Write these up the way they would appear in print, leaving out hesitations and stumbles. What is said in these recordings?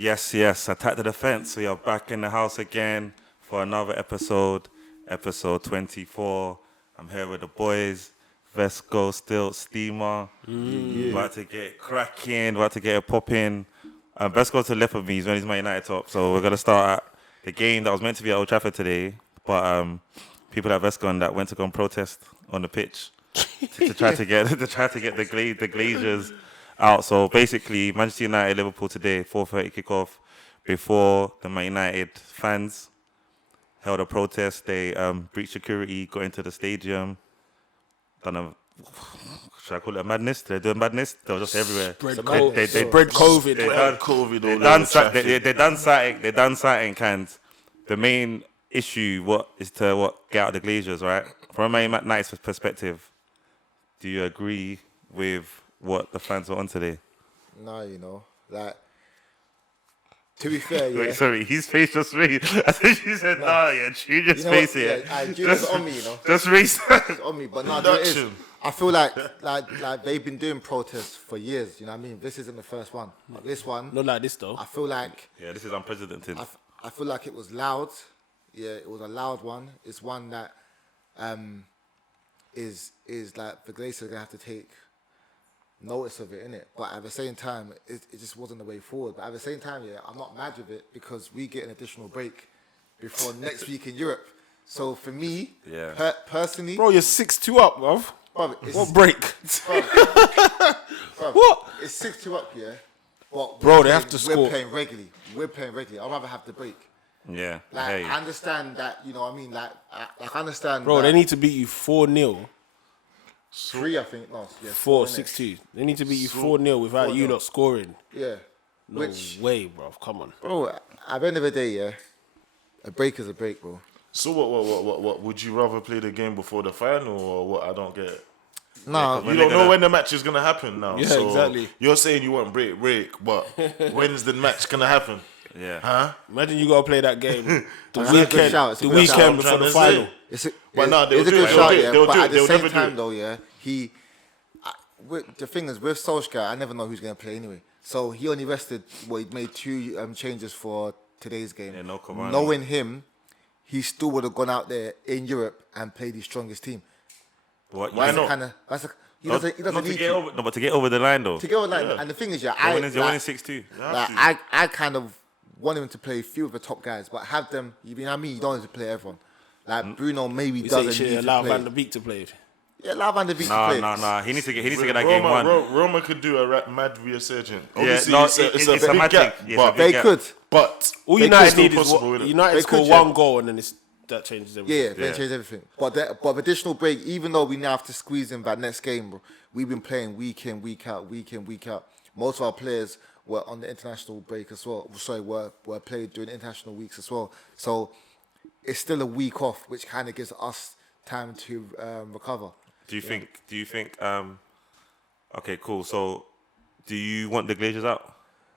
Yes. Attack the defense. We are back in the house again for another episode 24. I'm here with the boys. Vesco, Stilt, Steamer. About to get cracking, about to get it popping. Vesco to left of me is when he's my United top. So we're going to start at the game that was meant to be at Old Trafford today. But people at Vesco that went to go and protest on the pitch to try to get the Glazers out. So basically, Manchester United, Liverpool today, 4:30 kickoff. Before the Man United fans held a protest, they breached security, got into the stadium, done a, should I call it a madness? They're doing madness. They were just everywhere. Spread COVID. They done something, and the main issue is to get out the Glazers, right? From a Man United's perspective, do you agree with what the fans were on today? No, to be fair, yeah. Wait, sorry, his face just raised. I think you said, you just face it. It's on me, Just raise. It's on me, but no, there is. I feel like they've been doing protests for years, you know what I mean? This isn't the first one. But this one... Not like this, though. I feel like... Yeah, this is unprecedented. I feel like it was loud. Yeah, it was a loud one. It's one that is like the Glazers are going to have to take notice of it, innit? But at the same time, it just wasn't the way forward. But at the same time, I'm not mad with it because we get an additional break before next week in Europe. So for me, personally... Bro, you're 6-2 up, bruv. What break? Bruv, What? It's 6-2 up, yeah? But bro, they have to score. We're playing regularly. I'd rather have the break. Yeah. I understand that, you know what I mean? I understand. Bro, they need to beat you 4-0. 3, I think. No, yeah, 6-2. They need to beat you 4-0 without you not scoring. Yeah. No way, bro. Come on. Bro, at the end of the day, a break is a break, bro. So what? Would you rather play the game before the final or what? I don't get it. No, you don't know when the match is gonna happen now. Yeah, so exactly. You're saying you want break, but when's the match gonna happen? Yeah. Huh? Imagine you gotta play that game the weekend before the final. It's a They'll good shot, but at the They'll same never time, do it. though, the thing is, with Solskjaer, I never know who's going to play anyway. So he only rested, he made 2 changes for today's game. Yeah, no Cavani. Knowing him, he still would have gone out there in Europe and played his strongest team. What? Why not? He doesn't need to. But to get over the line, though. To get over the line, and the thing is, You're winning 6-2. I kind of want him to play a few of the top guys, but have them, you know what I mean? You don't have to play everyone. Like Bruno maybe doesn't need to play. Allow Van der Beek to play. Yeah, allow Van der Beek to play. Nah. He needs to get that game won. Roma could do a mad resurgent. Obviously, it's a big gap, but they could. But all United need is United score one goal and then that changes everything. Yeah, that changes everything. But additional break, even though we now have to squeeze in that next game, bro, we've been playing week in, week out. Most of our players were on the international break as well. Sorry, were played during international weeks as well. So it's still a week off, which kind of gives us time to recover. Do you think? Okay, cool. So, do you want the Glazers out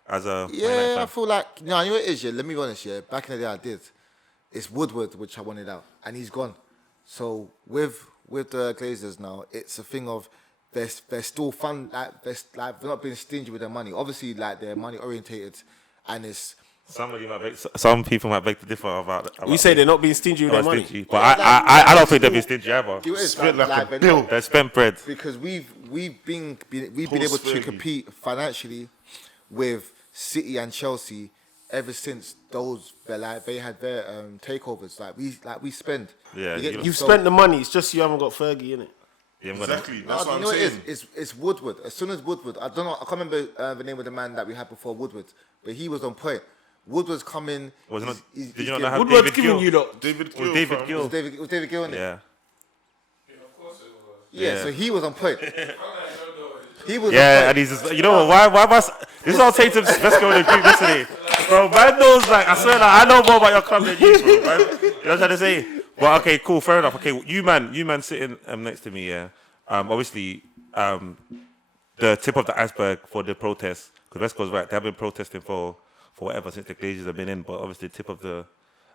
as a? Yeah, I feel like you know what it is. Yeah, let me be honest. Yeah, back in the day, I did. It's Woodward which I wanted out, and he's gone. So with the Glazers now, it's a thing of they're still fun. They're not being stingy with their money. Obviously, they're money orientated, and it's. Some people might beg to differ about you say they're not being stingy with their money, but I don't think they're being stingy either. They spent bread because we've been able to compete financially with City and Chelsea ever since they had their takeovers. We spend. Yeah, you've spent the money. It's just you haven't got Fergie in it. Exactly. That's what I'm saying. It's Woodward. As soon as Woodward, I don't know. I can't remember the name of the man that we had before Woodward, but he was on point. Woodward's coming. Did you not have Woodward's David giving Gill? you lot. David Gill. It was David Gill in it. Yeah. Yeah, so he was on point. He was. Yeah, and he's just, you know why must this is all take to let's go in the group yesterday. Bro, man knows I swear I know more about your club than you, bro. Man. You know what I'm trying to say? Well, okay, cool, fair enough. Okay, you man sitting next to me, yeah. Obviously, the tip of the iceberg for the protests, because Vesco's right, they have been protesting for whatever since the Glazers have been in, but obviously the tip of the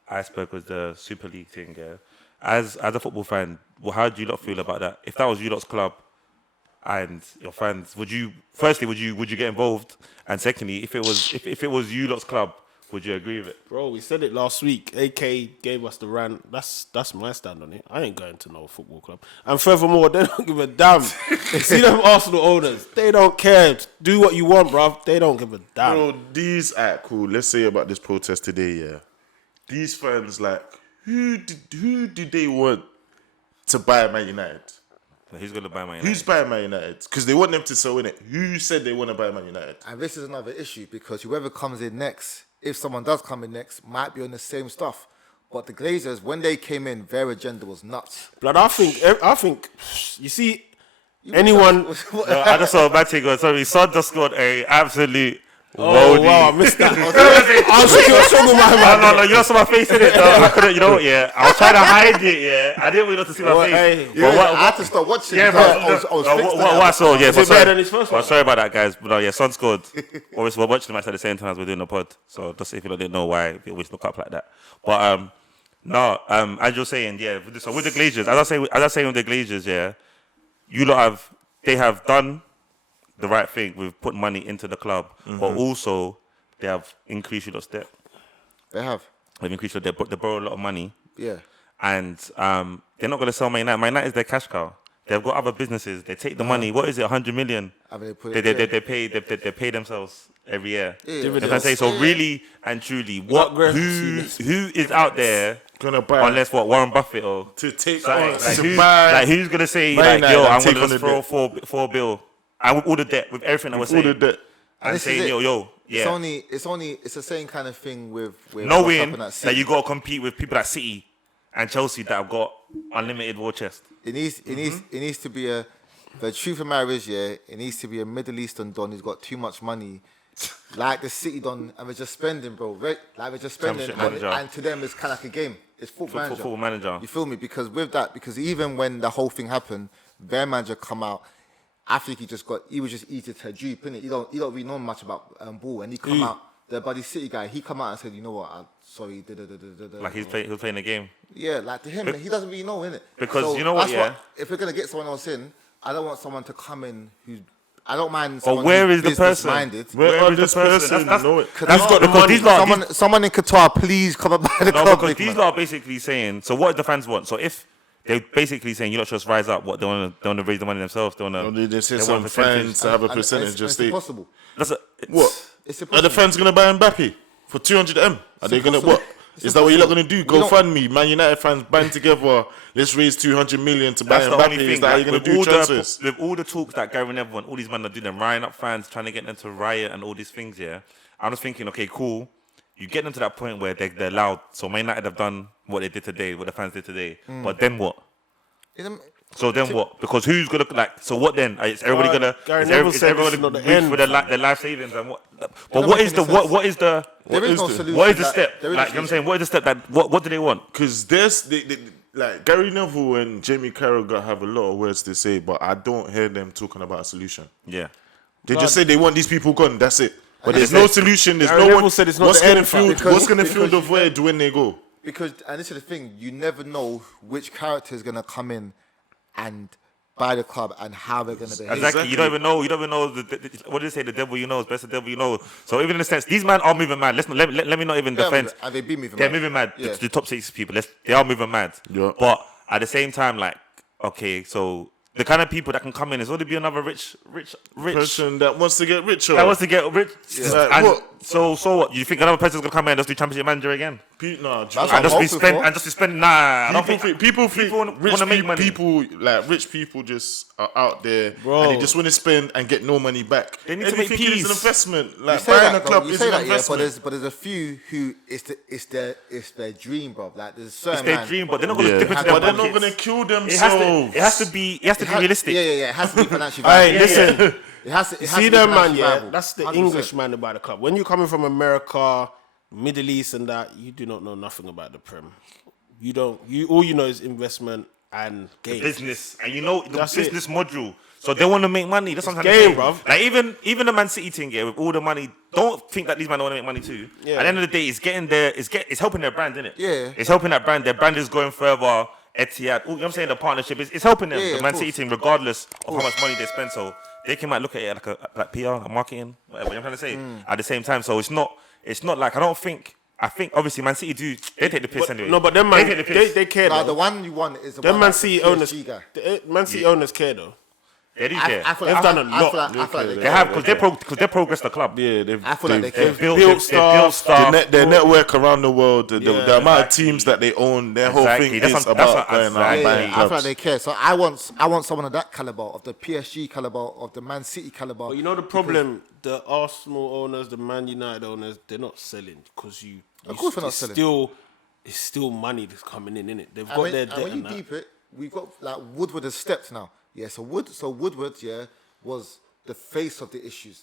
iceberg was the Super League thing, yeah. As a football fan, well, how do you lot feel about that? If that was you lot's club, and your fans, would you get involved? And secondly, if it was you lot's club, would you agree with it? Bro, we said it last week. AK gave us the rant. That's my stand on it. I ain't going to no football club. And furthermore, they don't give a damn. See them Arsenal owners. They don't care. Do what you want, bruv. They don't give a damn. Bro, these cool. Let's say about this protest today, yeah. These fans, like, who did they want to buy Man United? Who's going to buy Man United? Who's buying Man United? Because they want them to sell in it. Who said they want to buy Man United? And this is another issue because whoever comes in next, if someone does come in next, might be on the same stuff. But the Glazers, when they came in, their agenda was nuts. But I think, you see, anyone. I just saw a bad thing. Sorry, Son just scored a absolute. Oh, wow, I missed that. I was struggling my man. No, you know, saw my face in it. I couldn't, you know what, yeah. I was trying to hide it, yeah. I didn't really want to see my face. Yeah, I had to start watching. Yeah, I was fixed what I saw, yeah. Is it better than his first one? Sorry about that, guys. But yeah, Son scored. Obviously, we're watching the match at the same time as we're doing the pod. So just if you didn't know why, we always look up like that. But as you're saying, yeah. So with the Glazers, as I say with the Glazers, yeah, they have done the right thing with putting money into the club, but also they have increased your debt. They have. They've increased your debt, but they borrow a lot of money. Yeah. And they're not going to sell Man United. Man United is their cash cow. They've got other businesses. They take the money. What is it? 100 million. They pay themselves every year. Yeah. So really and truly, who is out there gonna buy? Unless Warren Buffett or to take buy. Like who's gonna say like, yo, I'm gonna just throw four bill and with all the debt, with everything that we're saying, all the debt, and saying yo, yeah. It's the same kind of thing with knowing that you got to compete with people like City and Chelsea that have got unlimited war chest. It needs to be the truth of the matter is, yeah, it needs to be a Middle Eastern don who's got too much money, like the City don, and we're just spending, bro. Right? Like we're just spending, and to them it's kind of like a game. It's football manager. You feel me? Because even when the whole thing happened, their manager come out. I think he was just eating to dupe, innit? You don't really know much about ball, and he come out. The buddy City guy, he come out and said, you know what? Sorry, like he was playing the game. Yeah, like to him, he doesn't really know, innit? Because so you know what? Yeah. If we're gonna get someone else in, I don't want someone to come in who's. I don't mind. But where is the person? Where is this person? That's got the money. Someone in Qatar, please come and buy the club. No, because these lot are basically saying. So what do the fans want? So if they're basically saying you not just rise up, what they want to raise the money themselves. They say some fans to have a percentage. It's impossible. What? Are the fans gonna buy Mbappe for 200M? Are they gonna what? Is that what you're not gonna do? Go fund me, Man United fans band together. Let's raise 200 million to buy Mbappe. Is that how you're gonna do transfers? With all the talks that Gary Neville and all these men are doing, them riling up fans, trying to get them to riot and all these things. Yeah, I'm just thinking, okay, cool. You get them to that point where they're loud. So Man United have done what they did today, what the fans did today. But then what? So then what? Because who's gonna So what then? Is everybody gonna? Is everyone gonna reach for their life savings and what? But what is the step? Like you know what I'm saying, what is the step that what do they want? Because like Gary Neville and Jamie Carragher have a lot of words to say, but I don't hear them talking about a solution. Yeah, they just say they want these people gone. That's it. But there's no solution. There's no one. Said it's not what's gonna fill the void when they go? Because, and this is the thing, you never know which character is going to come in and buy the club and how they're going to behave. Exactly. You don't even know. What do they say? The devil you know is best the devil you know. So even in a sense, these men are moving mad. Let me not even defend. And they be moving mad. They're moving mad. Yeah. The top 6 people, they are moving mad. Yeah. But at the same time, like, okay, so the kind of people that can come in is going to be another rich person that wants to get richer. That wants to get rich. Yeah. Like, and what? So what? You think another person's gonna come in and just do championship manager again? No, and just be spending. Nah, people want to make money. People like rich people just are out there, bro, and they just want to spend and get no money back. They need to make peace. It's an investment. Like buying a club is an investment. Yeah, but there's a few who it's their dream, bro. Like there's certain it's their dream, but they're not gonna dip into their pockets. They're not gonna kill themselves. It has to be realistic. Yeah. It has to be financially viable. Hey, listen. It has to see them, man. Yeah, that's the 100%. English man about the club. When you're coming from America, Middle East, and that, you do not know nothing about the Prem. You don't. All you know is investment and game. Business, and you know the business module. So they want to make money. That's something game, bro. Like even the Man City thing, yeah, with all the money, don't think that these men don't want to make money too. Yeah. At the end of the day, it's helping their brand, isn't it? Yeah. It's helping that brand. Their brand is going further. Etihad. You know what I'm saying? The partnership is helping them. Yeah, the of Man course. City team, regardless of how much money they spend. So they can might look at it like PR, like marketing, whatever. You know what I'm trying to say? At the same time, so it's not like I think obviously Man City they take the piss anyway. No, but them they man, take the piss. they care Nah, though. the one you want is the Them one Man like City the owners, PSG guy. the Man City owners care though. They do care. They've done a lot. I feel like They have because they progressed the club. Yeah, I feel like they care. They've built built stuff. their network around the world, the amount of exactly. teams that they own, their whole Exactly. thing That's is what- about that's going what- out exactly. and buying I feel like clubs. they care. So I want someone of that caliber, of the PSG caliber, of the Man City caliber. But you know the problem, the Arsenal owners, the Man United owners, they're not selling because you. Of course they're not it's selling. It's still money that's coming in, innit? They've And got when, their and debt when you and that. deep it, we've got like Woodward has stepped now. Yeah, so Woodward, yeah, was the face of the issues.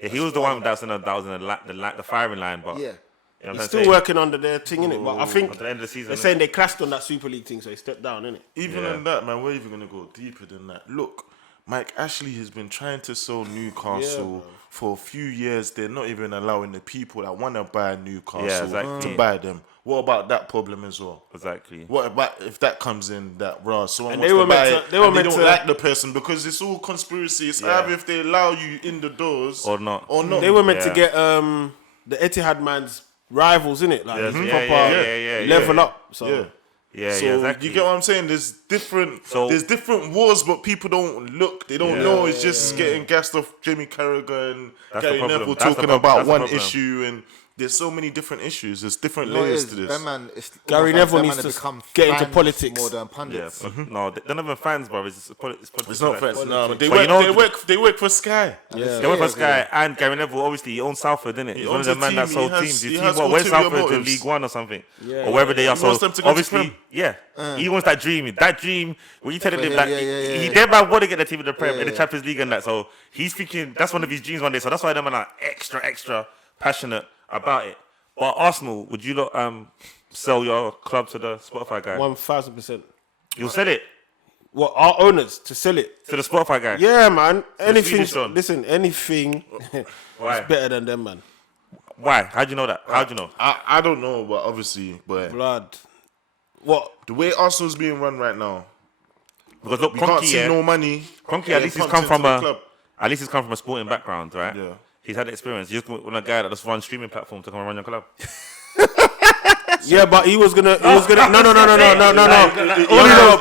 Yeah, he was the one that was in the firing line, but Yeah. you know what I'm He's still saying? working under their thing, innit? But I think At the end of the season, they're saying they crashed on that Super League thing, so he stepped down, innit? Even Yeah. in that, man, we're even going to go deeper than that. Look, Mike Ashley has been trying to sell Newcastle for a few years. They're not even allowing the people that want to buy Newcastle exactly. to buy them. What about that problem as well? Exactly. What about if that comes in that someone And wants they were to buy meant it to- they were and meant don't to- like the person because it's all conspiracy. It's Yeah. either if they allow you in the doors Or not. Or not. They were meant to Yeah. get the Etihad man's rivals, innit? Like Yes, proper yeah, level up. So Yeah. Yeah, So yeah, exactly. you get what I'm saying? There's different wars, but people don't look. They don't know. It's just getting gassed off Jamie Carragher and That's the Gary problem. Neville That's the talking problem. about That's the one problem. issue, and there's so many different issues. There's different You know what it layers is? to this. Them man, it's Gary almost like Neville them needs man have to become get into fans politics. more than Yeah, pundits. no, they're not even fans, bro. It's politics. It's not friends. No, they But work. you know- They work for Sky. They went for Sky and Gary Neville. Obviously, he owns Salford, didn't it? He's one of owns the a men that team. sold He has- teams. he His has team went ulterior Salford to motives. League One or something, Yeah, or wherever they are. He So wants them to go to obviously, Prem. yeah, he wants that dream. That dream. When you tell him Yeah, that yeah, yeah, he yeah. dead man want to get the team in the Prem, in the Yeah. Champions League and that. So he's thinking that's one of his dreams one day. So that's why them man are extra passionate about it. But Arsenal, would you not sell your club to the Spotify guy? 1,000%. You'll sell it What our owners to sell it? to the Spotify guy. Yeah, man. Anything. Swedish one. Listen, anything Why? is better than them, man. Why? How'd you know that? How'd you know? I don't know, but obviously, but Blood. What? the way Arsenal's being run right now, Because look, we can't Kroenke, see yeah, no money. Kroenke, being at least he's pumped come into from the a club. at least he's come from a sporting background, right? Yeah. He's had experience. He's just a guy that just runs streaming platform to come and run your club. Yeah, but he was gonna. No. All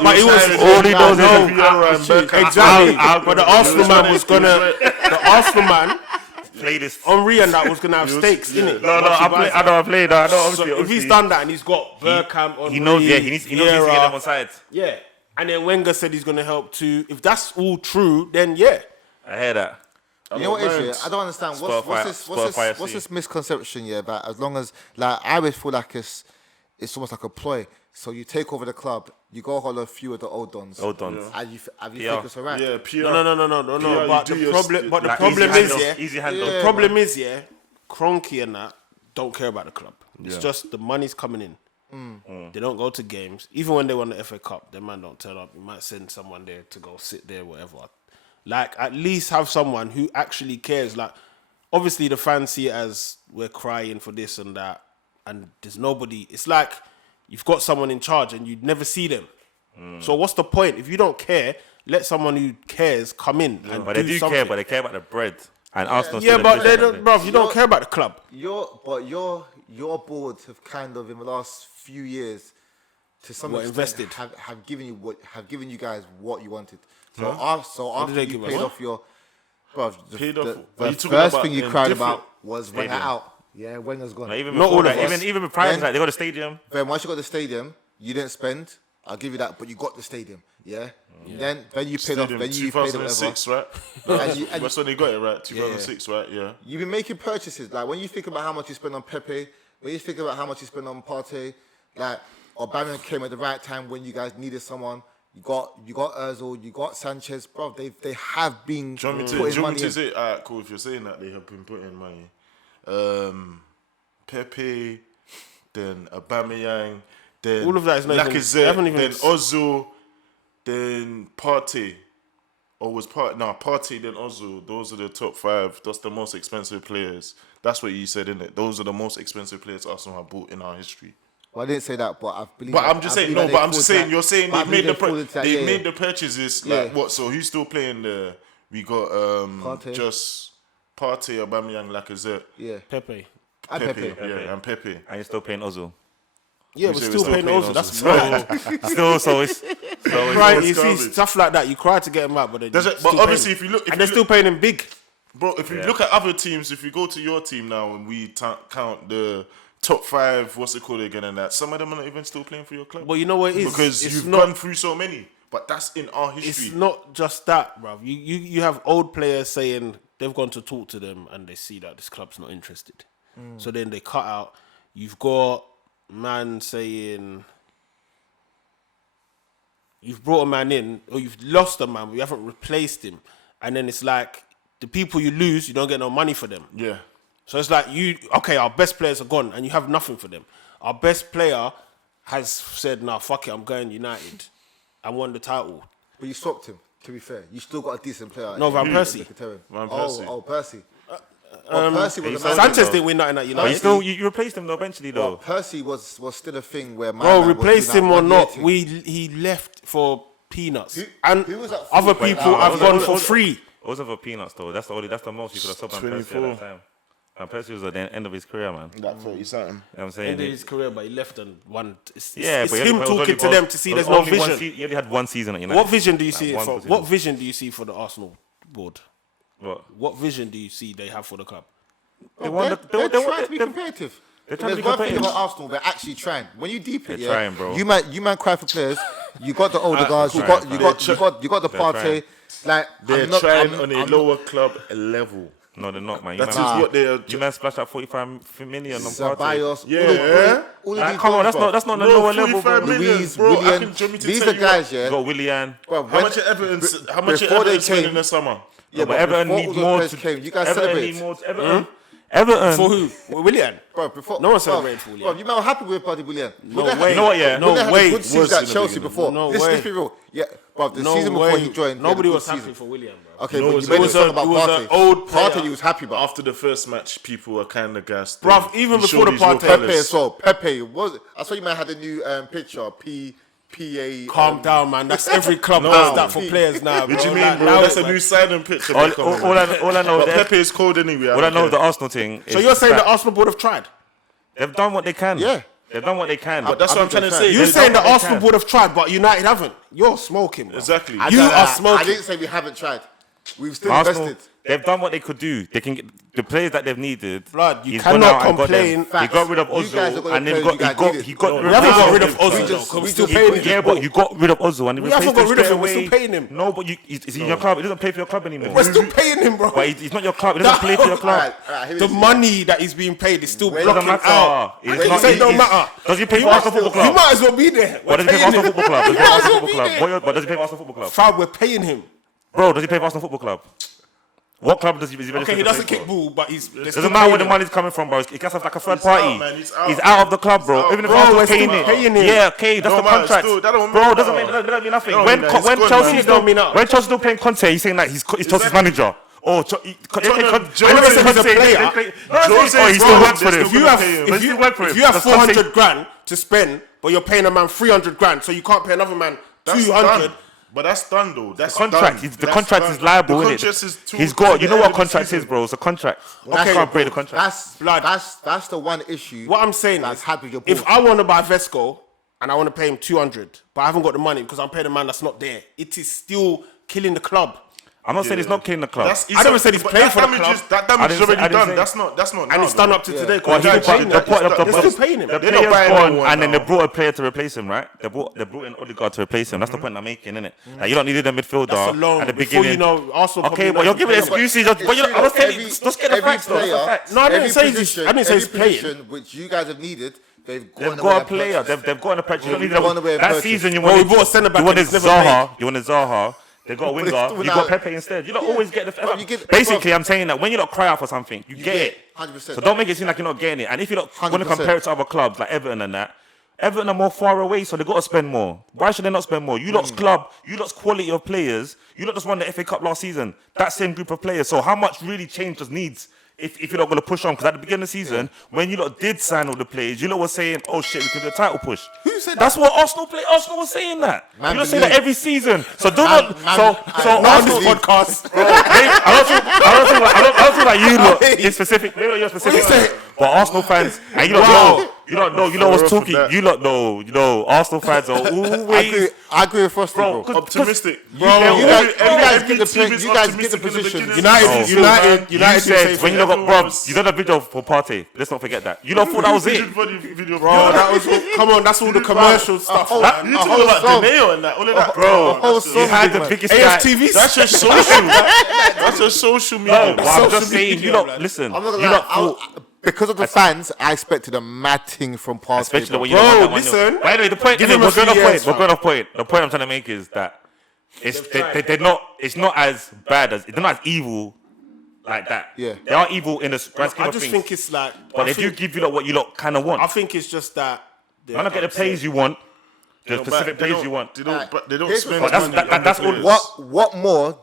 But he was. All he knows is Exactly. But the Arsenal man was gonna. The Arsenal man, play this. Henri and that was gonna have stakes, innit? No, I played. No, So obviously, if he's done that and he's got Bergkamp on, he knows. Yeah, he knows he needs to get them on sides. Yeah, and then Wenger said he's gonna help too. If that's all true, then yeah. I hear that. You know what mind. is it? I don't understand. Spotify What's FC. this misconception? Yeah, that as long as like I always feel like it's almost like a ploy. So you take over the club, you go hold a few of the old dons. Old dons. And you PR. think it's alright. Yeah, PR. No. But you do the your problem, st- but the Like, problem easy is, handle, yeah. easy handle. The problem is, yeah. Kroenke and that don't care about the club. It's just the money's coming in. They don't go to games. Even when they won the FA Cup, their man don't turn up. You might send someone there to go sit there, whatever. Like, at least have someone who actually cares. Like, obviously the fans see it as we're crying for this and that, and there's nobody. It's like you've got someone in charge and you'd never see them. So what's the point? If you don't care, let someone who cares come in and But they do something. care. But they care about the bread. And Arsenal. Yeah, but they don't, bruv, you don't care about the club. Your boards have kind of in the last few years, to some What, extent, invested? have given you guys what you wanted. So did after they you give us? paid off your, bruv, Paid off- the are you talking first about thing you in cried different about was Wenger stadium? out. Yeah, Wenger's gone. Like, even Not before all that, of us. even prior to Then- that, they got a stadium. Then once you got the stadium, you didn't spend. I'll give you that, but you got the stadium. Yeah. Then you paid off. Stadium, Then you paid whatever. 2006, right? And That's when they got it, right? 2006, right? Yeah. You've been making purchases. Like when you think about how much you spend on Pepe, when you think about how much you spend on Partey, like Aubameyang came at the right time when you guys needed someone. You got Özil, you got Sanchez, bro. They have been Do you want me putting money to in. say, cool, if you're saying that they have been putting money. Pepe, then Aubameyang, then All of that is not even- they Lacazette, haven't even- then Ozil, then Partey. Or was Partey, then Ozil. Those are the top five. That's the most expensive players. That's what you said, innit? Those are the most expensive players Arsenal have bought in our history. Well, I didn't say that, but I believe. But I'm just saying, no. But I'm just saying, you're saying but they I believe made yeah. the purchases. Yeah. Like what? So who's still playing the? We got Partey. just Partey, Aubameyang, Lacazette, Yeah. Pepe. And Pepe. yeah, and Pepe. And you're still paying Ozil. Yeah, We we're say still paying paying Ozil. That's Ozil. Still, so it's right. it's You see garbage. stuff like that. You cry to get him out, but then But still obviously, paying if you look, and they're still paying him big. bro, if you look at other teams, if you go to your team now and we count the top 5, what's it called again, and that some of them are not even still playing for your club. But you know what it is? Because It's you've not- gone through so many. But that's in our history. It's not just that, bruv. You have old players saying they've gone to talk to them and they see that this club's not interested. So then they cut out. You've got man saying you've brought a man in or you've lost a man, but you haven't replaced him. And then it's like the people you lose, you don't get no money for them. Yeah. So it's like our best players are gone and you have nothing for them. Our best player has said, nah, fuck it, I'm going United. And won the title. But you swapped him, to be fair. You still got a decent player. No, Van Persie. Van Persie. Oh, Persie. Persie was a man. Sanchez didn't win nothing at But United. you replaced him though eventually though. Persie was still a thing where man. Bro, was replace doing him that or 1 year not, thing. he left for peanuts. And who was at other full- people Wait, have gone for free. It wasn't for peanuts though. That's the most you could have sold Van Persie at 24. that time. Van Persie was at the end of his career, man. You know That 30 something. what I'm saying? Ended his career, but he left and won. It's Yeah, it's but him talking to them to see there's no vision. He only had one season at United. What vision do you see one for? position. What vision do you see for the Arsenal board? What? Vision do you see they have for the club? They Bro, won they're the- trying to be competitive. They're trying to There's be one thing competitive. about Arsenal, they're actually trying. When you deep it, They're yeah, trying, bro. You man cry for players. You got the older guys. You trying, got the They're Partey. trying. Like They're I'm not- trying I'm- on a I'm- lower club level. No, they're not, man. That is man, what they are. You man splashed out 45 million on Partey. Ceballos. Yeah. All of Like, these come on, guys, bro. that's not the Bro, lower level, 45 bro. million. Louise, Bro, I Willian. can- do you want me to These tell are you guys, You yeah. got Willian. Bro, How much Everton before they came- in the summer? Yeah, but Everton before need all those more. players came, you guys Everton celebrate. need more. Everton. For who? Willian. Bro, before No one bro, celebrated for Willian. Bro, you man were happy with Buddy Willian. No way. You know what, yeah? No Willian had way. a good season Was at in the Chelsea beginning. before. No Let's way. be real. Yeah, bro, the No season way. before he joined, Nobody he had a was good happy season. for William, bro. Okay, No, but it you made it was sound about it was Partey. an old player. Partey, you was happy about. After the first match, people were kind of gassed. Bruv, even He before the showed his real Partey- Pepe colours. as well. Pepe was. I saw you man had a new picture. PA. Calm down, man. That's every club No. has that for players now. What do you bro. mean, Like, bro? now That's it's a new like- signing picture. All I know, But that Pepe is cold anyway. all I know of the Arsenal thing. So is you're saying that the Arsenal board have tried? they've done what they can. Yeah. They've done what they can. But that's what I'm trying to say. You're They've saying done the what they Arsenal can. board have tried, but United haven't. You're smoking, bro. Exactly. I You didn't- are I smoking. didn't say we haven't tried. We've still Arsenal, invested. they've done what they could do. They can get the players that they've needed. Blood, you he's cannot gone out and got complain. them. He Facts. got rid of You guys have Ozil got and the then players you guys needed. he got We rid haven't of got rid of We Ozil, just- though, 'cause we we're still just- paying him. Yeah, but you got rid of Ozil and We haven't got rid of him, we're still paying him. No, but is he in your club? He doesn't play for your club anymore. We're still paying him, bro. But he's not your club. He doesn't play for your club. Alright, here it The is. money that he's being paid is still It doesn't blocking matter. out. It's Wait, not- you say it don't he's- matter. Does he play You for might- Arsenal Football Club? You might as well be there. What does he play for Arsenal Football Club? Does he play for Arsenal Football Club? But does he play for Arsenal Football Club? Fam, we're paying him. Bro, does he play for Arsenal Football Club? What club does he register Okay, he to doesn't play kick for? ball, but he's. Doesn't matter where the money's coming from, bro. He gets like a third He's party. out, man. He's out. He's out of the club, bro. out. Even if Bro, Arsenal's we're still paying it. paying him. Yeah, okay, that's No, the man, contract. still, that don't Bro, mean doesn't that. mean nothing. That don't When mean that. when It's Chelsea gone, still man. Don't mean that. when Chelsea still paying Conte, he's saying that he's Chelsea's Exactly. manager. Oh, Tottenham, I never said he's a player. Oh, he still bro, works for they're them. still gonna pay him. But he still work for If him. you have Does Conte- 400 grand to spend, but you're paying a man 300 grand, so you can't pay another man That's 200. done. But that's done though. That's contract. done. The That's contract done. is liable, The isn't contract it? is too- He's got. You know the what end of the contract season. is, bro? It's a contract. Okay, You can't break the contract. That's the one issue. What I'm saying that's is, happy with your if board. I want to buy Vesco and I want to pay him 200, but I haven't got the money because I'm paying a man that's not there, it is still killing the club. I'm not saying it's not killing the club. I never said he's but playing that for the damage club. is- That I damage didn't is already say- I didn't done. say- That's not. And now, it's done though. up to today. Well, Because they're they're still paying him. The They're not player's buying no gone, one and then they now. brought a player to replace him, right? They brought in Odegaard to replace him. That's the point I'm making, innit? Like, you don't need a midfielder That's a loan. at the Before beginning. you know, Arsenal Okay, probably but you're not- giving Yeah, excuses. It's But true I was that saying, let's get the facts, though. That's the facts. No, I didn't every say position, this. I didn't say every he's playing. position which you guys have needed, they've They've gone got a player. They've got a purchase. You don't need They've gone away and that purchased. season. You Well, we wanted bought a centre-back You wanted and it's never Zaha. You wanted Zaha. They got a winger. still You now- got Pepe instead. You don't always get the. Bro, you get- Basically, bro. I'm saying that when you don't cry out for something, you get it. 100%. So don't make it seem like you're not getting it. And if you don't want to 100%. compare it to other clubs like Everton and that, Everton are more far away, so they got to spend more. Why should they not spend more? You lot's club, you lot's quality of players. You lot just won the FA Cup last season. That same group of players. So how much really change just needs if you're not going to push on. Because at the beginning of the season, when you lot did sign all the players, you lot were saying, oh shit, we can do a title push. Who said That's what Arsenal was saying that. Man, you don't say believe. that every season. So do not. Man, So man, on this Arsenal. podcast? I don't feel like you lot in specific. Maybe you're specific. But Arsenal fans, and you don't know. You know what's talking. You lot know. You know, Arsenal fans are always. I agree with Frosty, bro. Optimistic. You guys get the position. United You said when you got everyone Bobs, you done a video for Partey. Let's not forget that. You don't thought that was it. Bro, that was come on. That's all the commercial stuff. You talking about Deneo and that, all of that, Bro, you had the biggest guy. AFTV. That's your social. That's your social media. But I'm just saying, you lot, listen, I'm not you gonna lot lie. thought, Because of the fans, I expected a mad thing from Partey. especially when you Bro, know that one. listen. But anyway, the point, Give anyway, him a few years, we're going off point. The point I'm trying to make is that they're not. It's not as bad as they're not as evil like that. Yeah. They are evil in the grand scheme I of just things. think it's like. But they do give you lot what you lot kind of want. I think it's just that. Why not get the plays you want? The specific plays you want. They don't Here's spend the- money. that's on all- players. What more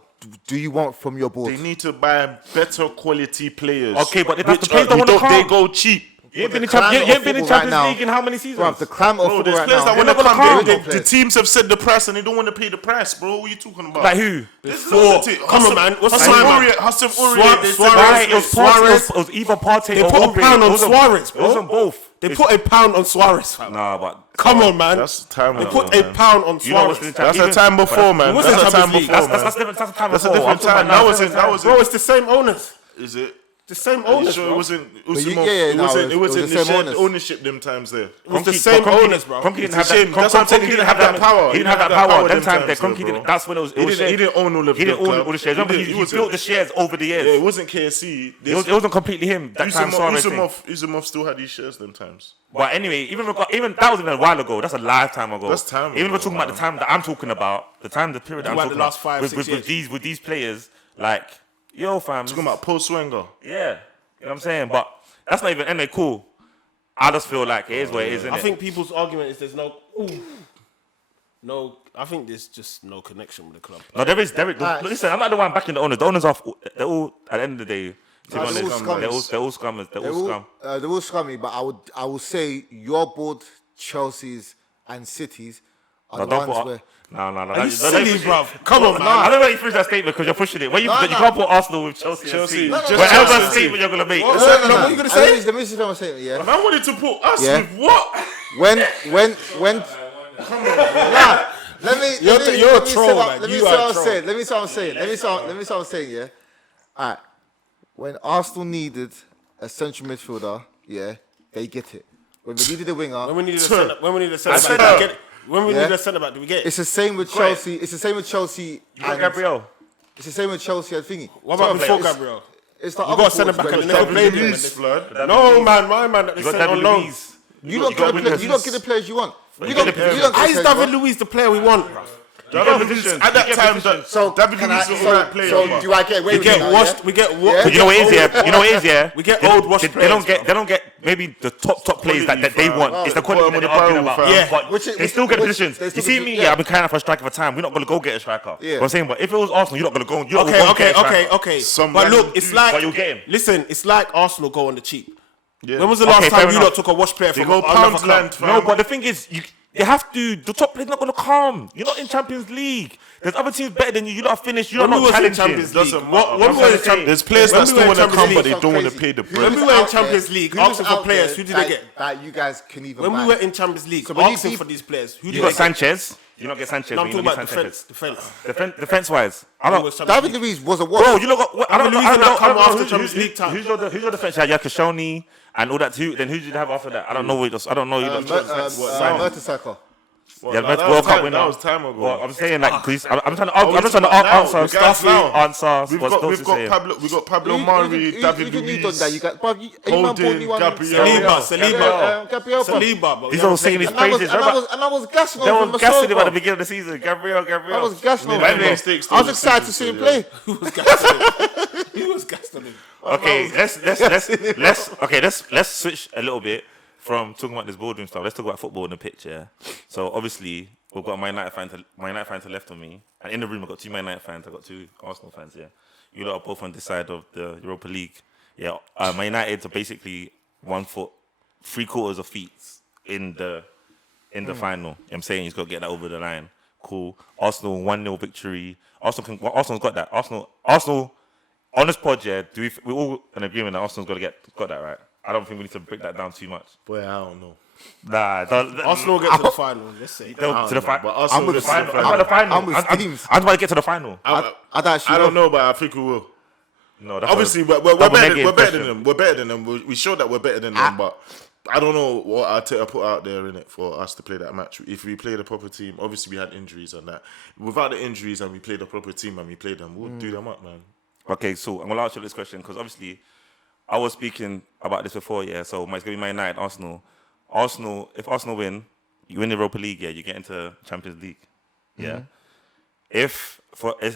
do you want from your board? They need to buy better quality players. Okay, but if that's the Which, players don't want to they come. go cheap. You ain't been in the climate Champions of football right League in how many seasons? Bruv, the climate of Bro, football there's right players now. that want to They're not come. gonna come. The teams have set the price and they don't want to pay the price, bro. What are you talking about? Like who? Come on, man. What's Hassan Simon? Aurier. They said Right, it was Suarez. Partey. It was either Partey They or put a Aubrey. pound on It wasn't- Suarez, It bro. wasn't both. They put a pound on Suarez, fam. Nah, but Come on, man. That's time They ago, put a man. pound on you know what's Suarez. the That's a time before, man. was That's in a time Champions League. before, That's man. different. That's a time That's a before. different I'm talking time. about That was Bro, it's the same owners. Is it? The same Are you owners, sure bro. it wasn't? no, it was It the wasn't same the shared owners. ownership them times there. It was the same owners, bro. Kroenke didn't have It's a that. shame. That's what I'm saying. He didn't have that power. He didn't have that power. Them times there, Kroenke didn't. That's when it was. He didn't own all of He didn't the own club. all the shares. Remember, he built the shares over the Yeah, it years. wasn't KSC. It wasn't completely him. That time, Suarez thing. Uzumov still had these shares them times. But anyway, even that was even a while ago. That's a lifetime ago. That's time Even if we're ago, talking about the time that I'm talking about, the period that I'm About talking the last about 5-6 years. with these players, like yo, fam. Talking about post Wenger. Yeah, you know what I'm saying. But that's not even anyway. Cool. I just feel like it is what it is, isn't I it? think people's argument is there's no. I think there's just no connection with the club. No, there is. Listen, I'm not the one backing the owners. The owners are. They're all at the end of the day. To be They're honest, all scummers. they're all scummers. They're all scum. They're all scummy, but I would say your board, Chelsea's and City's are No, the don't ones put. where. No. Are you silly, bruv? Come on, I man. don't know how you finish that statement because you're pushing it. You can't put Arsenal with Chelsea. Chelsea. And Just City. Whatever Chelsea. statement you're gonna make. What are you gonna say? Let me see if I'm saying it. Yeah. Man wanted to put us Yeah. with what? When. Nah. You're a troll, man. Let me You see are a what I'm troll. saying. Let me see what I'm saying. Let me see what I'm saying. Yeah. All right. When Arsenal needed a central midfielder, yeah, they get it. When we needed a winger, When we needed a centre back, said- get it. When we Yeah. needed a centre back, do we get it? it's the same with Chelsea. It's the same with Chelsea. You got and- Gabriel. It's the same with Chelsea and thingy. What about Top before players. Gabriel? It's the You other got a centre boards back where and they never don't played play him. them. Blood. No, man, my man that they You got sent on David loan. Luiz. You don't get the players you want. You get don't the get the positions. How is players you David want. Luiz the player we want, bro? David Luiz, at that time, So David can Luiz I- was a right player. So do I get away We with get it now, washed. yeah? We get Yeah. what? You know what it is, yeah. You know what it is, yeah. We get old washed They don't players, get. They don't get maybe the top players that they fam. want. It's the quality Bottom that of they're the arguing barrel, about. fam. Yeah. But Which- they still get which- positions. they You still see get- me? yeah. Yeah, I've been crying out for a striker for time. We're not gonna go get a striker. Yeah. But I'm saying, but if it was Arsenal, you're not gonna go. You're not gonna Okay. get a striker. Okay. Some But random look, it's dude. like But you'll get him. Listen, it's like Arsenal go on the cheap. Yeah. When was the Okay, last fair time you enough. lot took a wash player They from go another pound club? land, fam. No, but the thing is, they have to. The top player's not gonna come. You're not in Champions League. There's other teams better than you. You lot finished. You're When we not was in challenging. Champions League, Doesn't what matter. when we were in Champions There's players when that we still were want in to come, but Champions they League, don't want to crazy. pay the Who bread. When we were in out Champions there- League, who's asking for out players, there who did they that- get? That you guys can even When we buy? were in Champions League, So when you asking beat- for these players, who You did got they get? Sanchez. You don't get Sanchez. No, I'm when you talking need about Sanchez. defense. Defense wise, I Who don't. was Champions David League? Luiz was a what? Bro, you look. I don't know. Luiz I did not don't come know after who- Champions League time. Who's your defense? Yeah, Kashoni and all that. Then who did you have after that? I don't know. I don't know. Mertesacker. Yeah, That World was Cup time- winner. that was time ago. Well, I'm saying like, please. I'm trying to Oh, answer now, the guys stuff. now. Answer. We've what got Stokes is saying. Pablo Mari, David You need Luiz. that. You got. Bruv, any man bought you one. Gabriel. Saliba. Gabriel. Saliba, but He's we all haven't saying played his him. praises. And I was gassing They over him. were gassing him at the myself, beginning of the season. Gabriel. I was gassing over Made him. mistakes I was through the excited to season, see him so, play. He was gassed on him. He was gassed on him. Okay, let's switch a little bit from talking about this boardroom stuff. Let's talk about football in the pitch. Yeah. So obviously we've got a Man United fan to left of me, and in the room I've got two Man United fans. I've got two Arsenal fans. Yeah. You lot are both on this side of the Europa League. Yeah, Man United are basically 1 foot, 3/4 of feet in the final. I'm saying he's got to get that over the line. Cool. Arsenal 1-0 victory. Arsenal's got that. Arsenal. On this pod, yeah, we all in agreement that Arsenal's got that right. I don't think we need to break that down too much. Boy, I don't know. Nah, Arsenal get to the final. Let's say. to the final. But Arsenal I'm with gets the to the final. final. I'm with teams. I'm about to get to the final. I don't know, but I think we will. No, that's Obviously, we're better than them. We're better than them. We showed that we're better than them, but I don't know what Arteta put out there in it for us to play that match. If we played a proper team, obviously we had injuries and that. Without the injuries and we played a proper team and we played them, we'll do them up, man. Okay, so I'm gonna ask you this question because obviously I was speaking about this before, yeah. So it's gonna be Man United, Arsenal. If Arsenal win, you win the Europa League, yeah, you get into Champions League, yeah. If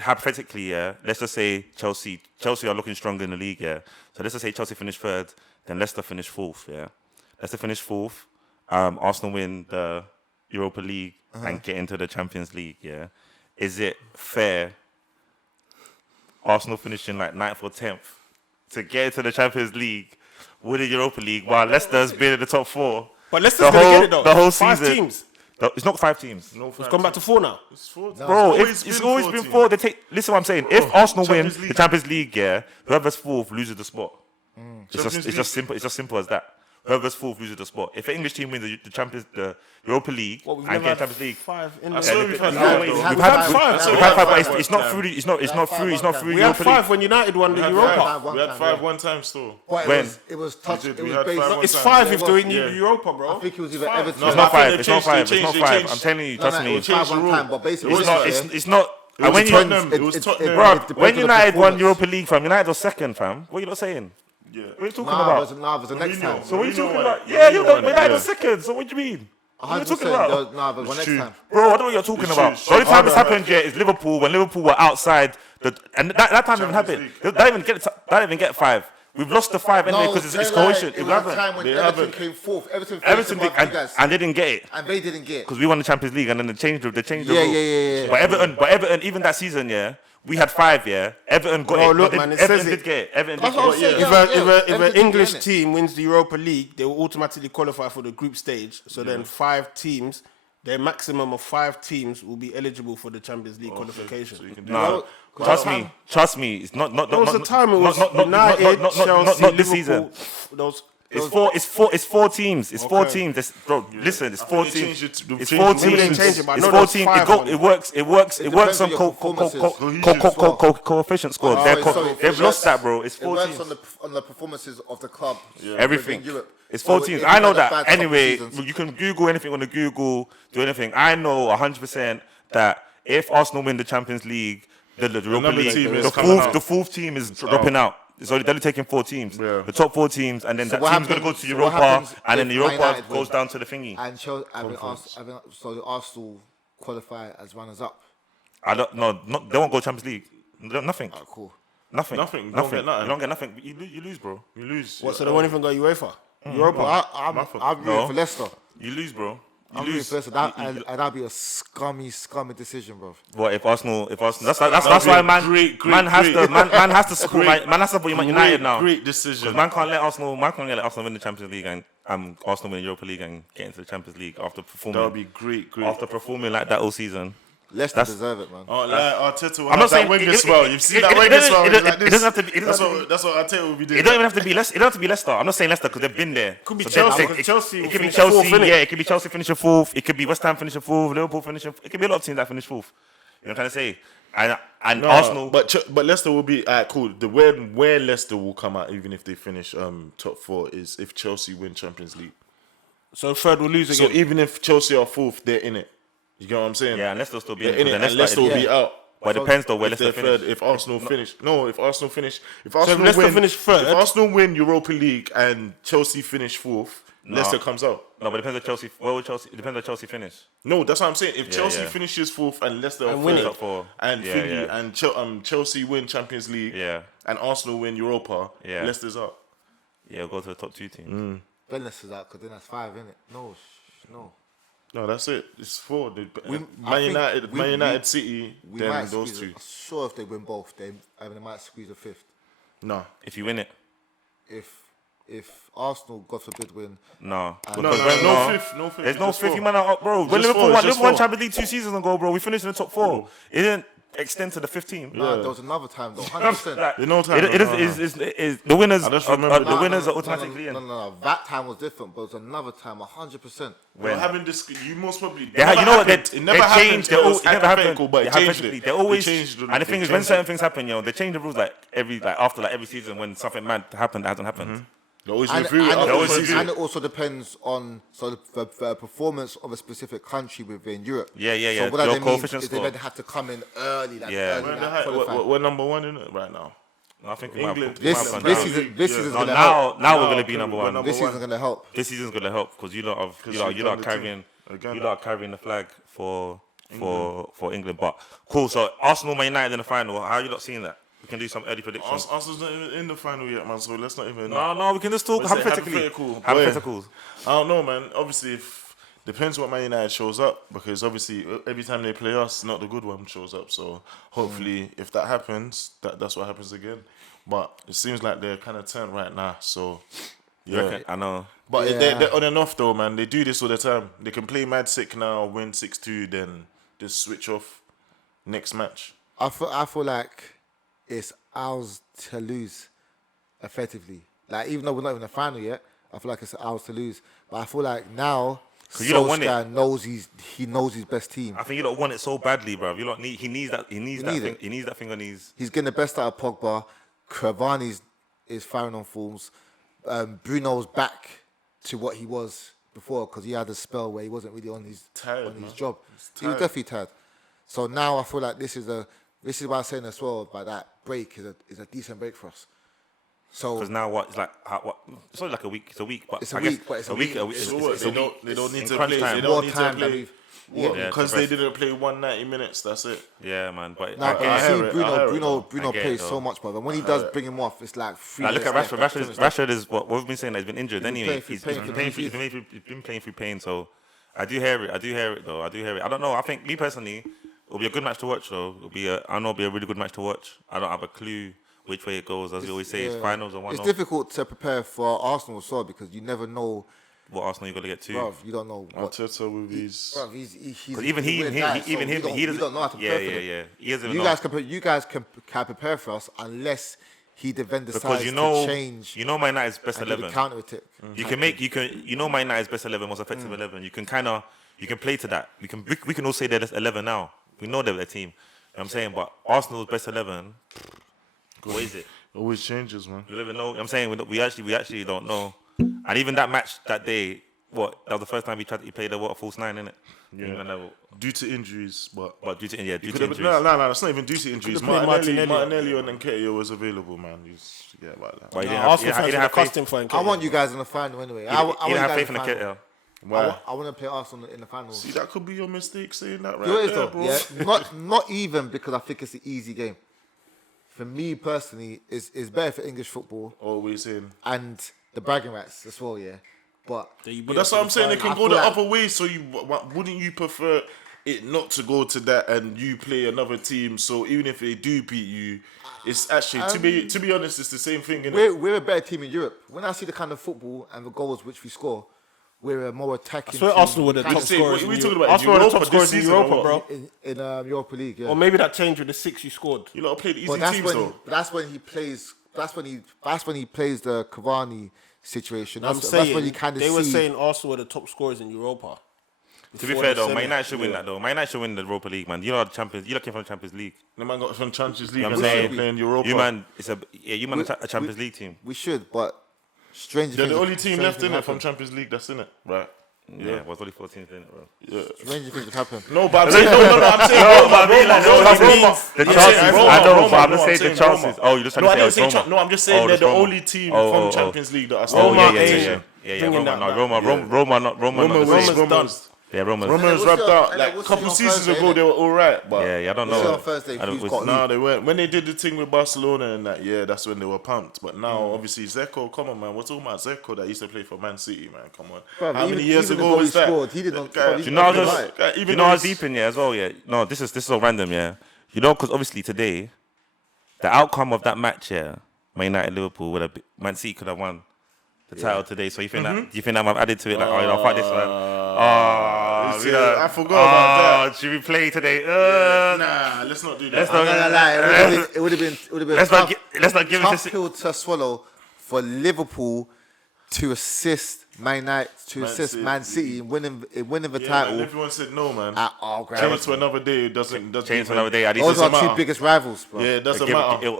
hypothetically, yeah, let's just say Chelsea are looking stronger in the league, yeah. So let's just say Chelsea finish third, then Leicester finish fourth, yeah. Leicester finish fourth, Arsenal win the Europa League and get into the Champions League, yeah. Is it fair? Arsenal finishing like 9th or 10th to get into the Champions League with the Europa League while Leicester's been in the top 4. But Leicester's going to get it though. The whole Five season. teams. It's not 5 teams. No, It's gone back to 4 now. It's 4. Bro, it's always been 4. Listen what I'm saying. If Arsenal win the Champions League, yeah, whoever's 4th loses the spot. It's just simple. It's just simple as that. Whoever's 4th loses the spot. If an English team wins the Europa League and get Champions League, 5 in I swear we've had we've five. had 5, but it's not through. It's not through. We had Europa 5 League. when United won the Europa. We had 5 one time still. But When? it was touched. did, It we was had based. five It's time. 5 if Yeah, they win yeah. the Europa, bro. I think it was either Five. Everton. No, It's but not I 5. think It's they not 5. changed- It's not they 5. changed- I'm telling you. No, Trust no, me. it was 5-1 but basically It's not. It's not. It was When you, Tottenham. It was it- Tottenham. bro, depends when on the United won performance. Europa League, fam, United was second, fam. What are you not saying? Yeah. What are you talking Nah, about? it was the next Mourinho. time. So what are you talking Mourinho about? won it. Yeah, Mourinho won it, United yeah. was second. So what do you mean? What are you 100%. talking about? Nah, but next true. time. Bro, I don't know what you're talking It's about. true. The only time It's this happened, yeah, is Liverpool when Liverpool were outside and that time didn't happen. League. They don't even get 5. We've lost the 5 anyway No, because it's tell cohesion. It was a time when They Everton haven't. came fourth. Everton Everton faced did, you guys, and they didn't get it and they didn't get. because we won the Champions League and then they changed the Yeah, rule. yeah. But Everton, even that season, yeah, we had 5. Yeah, Everton got Oh, it. look, but man, it Everton says did it. get it. Everton did That's what I'm get it. saying. If Everton an did English get it. team wins the Europa League, they will automatically qualify for the group stage. So then 5 teams, their maximum of 5 teams will be eligible for the Champions League qualification. So you can do No, that. trust me. It's not. There was a time it was United, Chelsea, not this Liverpool. season. Those It's 4 teams. It's 4 Okay. teams. Bro, listen, it's 4 they teams. changed it to- It's they 4 changed it. teams. Maybe they changed it, but I It's know 4 there's teams. 5 on It it. works. It works depends on on your performances. coefficient score. Oh, They've sorry, They've lost that, bro. It's It 4 works teams. on the performances of the club. Everything. within Europe. It's 4 So teams. if I you know had a that. bad couple Anyway, seasons- you can Google anything on the Google, do anything. I know 100% that if Arsenal win the Champions League, the Europa Another League, team is the coming out. fourth team is dropping out. So they're only taking 4 teams. Yeah. The top 4 teams, and then So that what team's going to go happens- to so what Europa, happens and then if the Man Europa United goes win? down to the thingy. And so the Arsenal qualify as runners up. I don't know. They won't go Champions League. Nothing. Oh, cool. Nothing. Nothing. You don't get nothing. You don't get nothing. You lose, bro. You lose. What? So they won't even go UEFA? Europa. I'm rooting No. for Leicester. You lose, bro. You I'm rooting lose. for Leicester. And that'd be a scummy decision, bro. What if Arsenal? That's why man has to support Man United now. Great decision. Man can't let Arsenal win the Champions League and Arsenal win the Europa League and get into the Champions League after That would performing be great. like that all season. Leicester deserve it, man. Oh, like Arteta will I'm not have that saying winger it- swell. it- You've seen it- that it- winger it- swell. it- It's like it this. doesn't have to be- it That's doesn't- what Arteta will be doing. It don't even have to be Leicester. It don't have to be Leicester. I'm not saying Leicester because they've been there. Could be So Chelsea, they- because Chelsea will It could be finish Chelsea. fourth, innit? Yeah, it could be Chelsea finishing 4th. It could be West Ham finishing 4th. Liverpool finishing. It could be a lot of teams that finish 4th. You know what I'm trying to say? And No, Arsenal. but Leicester will be cool. The where Leicester will come out even if they finish top 4 is if Chelsea win Champions League. So third will lose So again. even if Chelsea are 4th, they're in it. You get what I'm saying? Yeah, and Leicester will still be They're in in it. it, Because and Leicester will be out. But it depends though where If they're Leicester third, finish. if Arsenal finish, if Leicester finish third. if Arsenal win Europa League and Chelsea finish 4th, Leicester comes out. No, but it depends on Chelsea. Where will Chelsea? It depends on Chelsea finish. No, that's what I'm saying. If Yeah, Chelsea yeah. finishes 4th and Leicester are win it. third, Top 4. and Yeah, thingy, yeah. and Chelsea win Champions League, Yeah. and Arsenal win Europa, Yeah. Leicester's out. Yeah, we'll go to the top 2 teams. Then Leicester's out because then that's 5, innit? No. No, that's it. It's 4. I Man think United, we- Man United, we- City, We then might those squeeze 2. it. Sure, if they win both, they might squeeze a 5th. No, If you win it, if Arsenal, God forbid, win. No. No fifth. There's no Just fifth. four. You man are up, bro. When Just Liverpool four, won just Liverpool won four. Champions League 2 seasons ago, bro. We finished in the top 4. It didn't extend to the 5th team. Nah, there was another time though. 100%. There's no time. The winners. I just remember The winners are automatically in. No. That time was different, but it was another time, 100%. We're having this. You most probably. You know what? It never happened. It was hypothetical, but it changed it. They always. They changed And the thing is, when certain things happen, they change the rules after every season when something mad happened that hasn't happened. They always And, review it. and, after it the also, season. and it also depends on the performance of a specific country within Europe. Yeah. So what Your that means coefficient is they score. then have to come in early. We're number 1 in it right now. I think England. This season's season's gonna help. now we're gonna be number one. number This season's gonna help. This season's gonna help because you lot are carrying the flag for England. But cool. So Arsenal, Man United in the final. How are you lot seeing that? We can do some early predictions. Arsenal's not even in the final yet, man. So let's not even. No, we can just talk hypothetically. Hypotheticals. I don't know, man. Obviously, depends what Man United shows up because obviously every time they play us, not the good one shows up. So hopefully, if that happens, that's what happens again. But it seems like they're kind of turned right now. So yeah, I know. But Yeah. they're on and off though, man. They do this all the time. They can play mad sick now, win 6-2, then just switch off next match. I feel like it's ours to lose, effectively. Like even though we're not in the final yet, I feel like it's ours to lose. But I feel like now you don't want Solskjaer knows he knows his best team. I think you don't want it so badly, bro. He needs that thing on his. He's getting the best out of Pogba. Cavani is firing on forms. Bruno's back to what he was before because he had a spell where he wasn't really on his job. He was definitely tired. So now I feel like this is why I'm saying as well. But that break is a decent break for us. So Because now what? It's like it's only like a week. It's a week, but It's a I guess week, but it's a week. week. They don't need in to crunch play. time. They more don't need time to than play. we've. Yeah, Because to they rest. didn't play 190 minutes. That's it. Yeah, man. But Now, I I get see it. Bruno I get plays it, though. so much, brother. When he does bring him off, it's like 3 Like, look at minutes Rashford. left, 2 minutes left. Rashford is what we've been saying that he's been injured. He's been Anyway, playing he's through been playing through pain. So I do hear it though. I do hear it. I don't know. I think me personally, it'll be a good match to watch though. I know it'll be a really good match to watch. I don't have a clue which way it goes. As you always say, it's finals and It's whatnot. difficult to prepare for Arsenal as well because you never know, What Arsenal you got to get to? bruv. You don't know what. Arteta with his. Bruv, he's Because even he doesn't. doesn't. You don't know how to prepare for them. Yeah. He doesn't You know. guys can prepare for us unless he then decides Because to change you know, Man United's best and do the 11. counter attack. You know, Man United's best 11, most effective 11. You can play to that. We can all say they're 11 now. We know they're their team. You know what I'm saying, but Arsenal's best 11. What is it? Always changes, man. We don't even know. I'm saying we actually don't know. And even that match that day, that was the first time he played a false 9, innit? Yeah. Due to injuries, but due to injuries. no, it's not even due to injuries. Could've played Martinelli and Nketiah was available, man. You forget about that. But he Arsenal fans didn't would have have faith. cost him for I Nketiah. want you guys in the final anyway. He I want didn't you have guys faith in in the the kit. final. Why? I want to play Arsenal in the final. See, that could be your mistake saying that right You know what it there, is though? bro. Yeah, not even because I think it's an easy game. For me personally, it's better for English football Always in. and the bragging rights as well. Yeah, but But that's what I'm saying. They can I go feel the like- other way. So wouldn't you prefer it not to go to that and you play another team? So even if they do beat you, it's actually to be honest, it's the same thing. Innit? we're a better team in Europe. When I see the kind of football and the goals which we score, we're a more attacking. I swear team. Arsenal were the Kind top of scorers. what are we in talking Europe. about? Arsenal were the Europa top scorers this in season or Europa, what? bro. in Europa League. Yeah. Or maybe that changed with the 6 you scored. You lot played easy But that's teams when though. that's when he plays. That's when he plays the Cavani situation. I'm That's saying when you kind of they see. were saying Arsenal were the top scorers in Europa. To be fair though, Man United should win that though. Man United should win the Europa League, man. You know the Champions. You came from the Champions League. The man got from Champions League You know and what I'm now saying? playing Europa. You man, a Champions League team. we should, but strange. They're things- the only team strange left things in it from happen. Champions League that's in it, right? Yeah, it was only 14 in it, bro. Yeah. Strange things have happened. No, but I'm saying I'm saying The chances. I know, but I'm just saying the Roma. chances. Oh, you're just No, I trying didn't to say say Roma. no, I'm just saying Oh, they're that's the Roma. only team Oh, from oh, oh. Champions League that are still Oh, Roma yeah. bringing Roma, that no, back. Roma not the done. same. Yeah, Roma's. Roma's we'll wrapped see out. on- Like a we'll see couple on seasons Thursday, ago, innit? they were all right, but Yeah, I don't We'll see know. on Thursday I don't- who's it's- got no, they weren't. When they did the thing with Barcelona and that, yeah, that's when they were pumped. But now, obviously, Zeko, come on, man. We're talking about Zeko that used to play for Man City, man. Come on. Bruv, How even- many years even the ago goal was he that? scored, he did not- Guy- Do Do you know how Even just, though- even you know how though deep in, yeah, as well, yeah. No, this is all random, yeah. You know, because obviously today, the outcome of that match, yeah, Man United, Liverpool, would have Man City could have won the title today. So you think that? Do you think that might have added to it? Like, fuck this one. I forgot about that. Should we play today? Nah, let's not do that. Let's not. I'm not gonna lie, it would have been Let's not give it tough to. pill to swallow for Liverpool to assist Man City in winning the title. Man, everyone said no, man. At all grounds. Change to another day. It doesn't Change to another day. At least Those it's are our two biggest rivals, bro. Yeah, it doesn't give matter.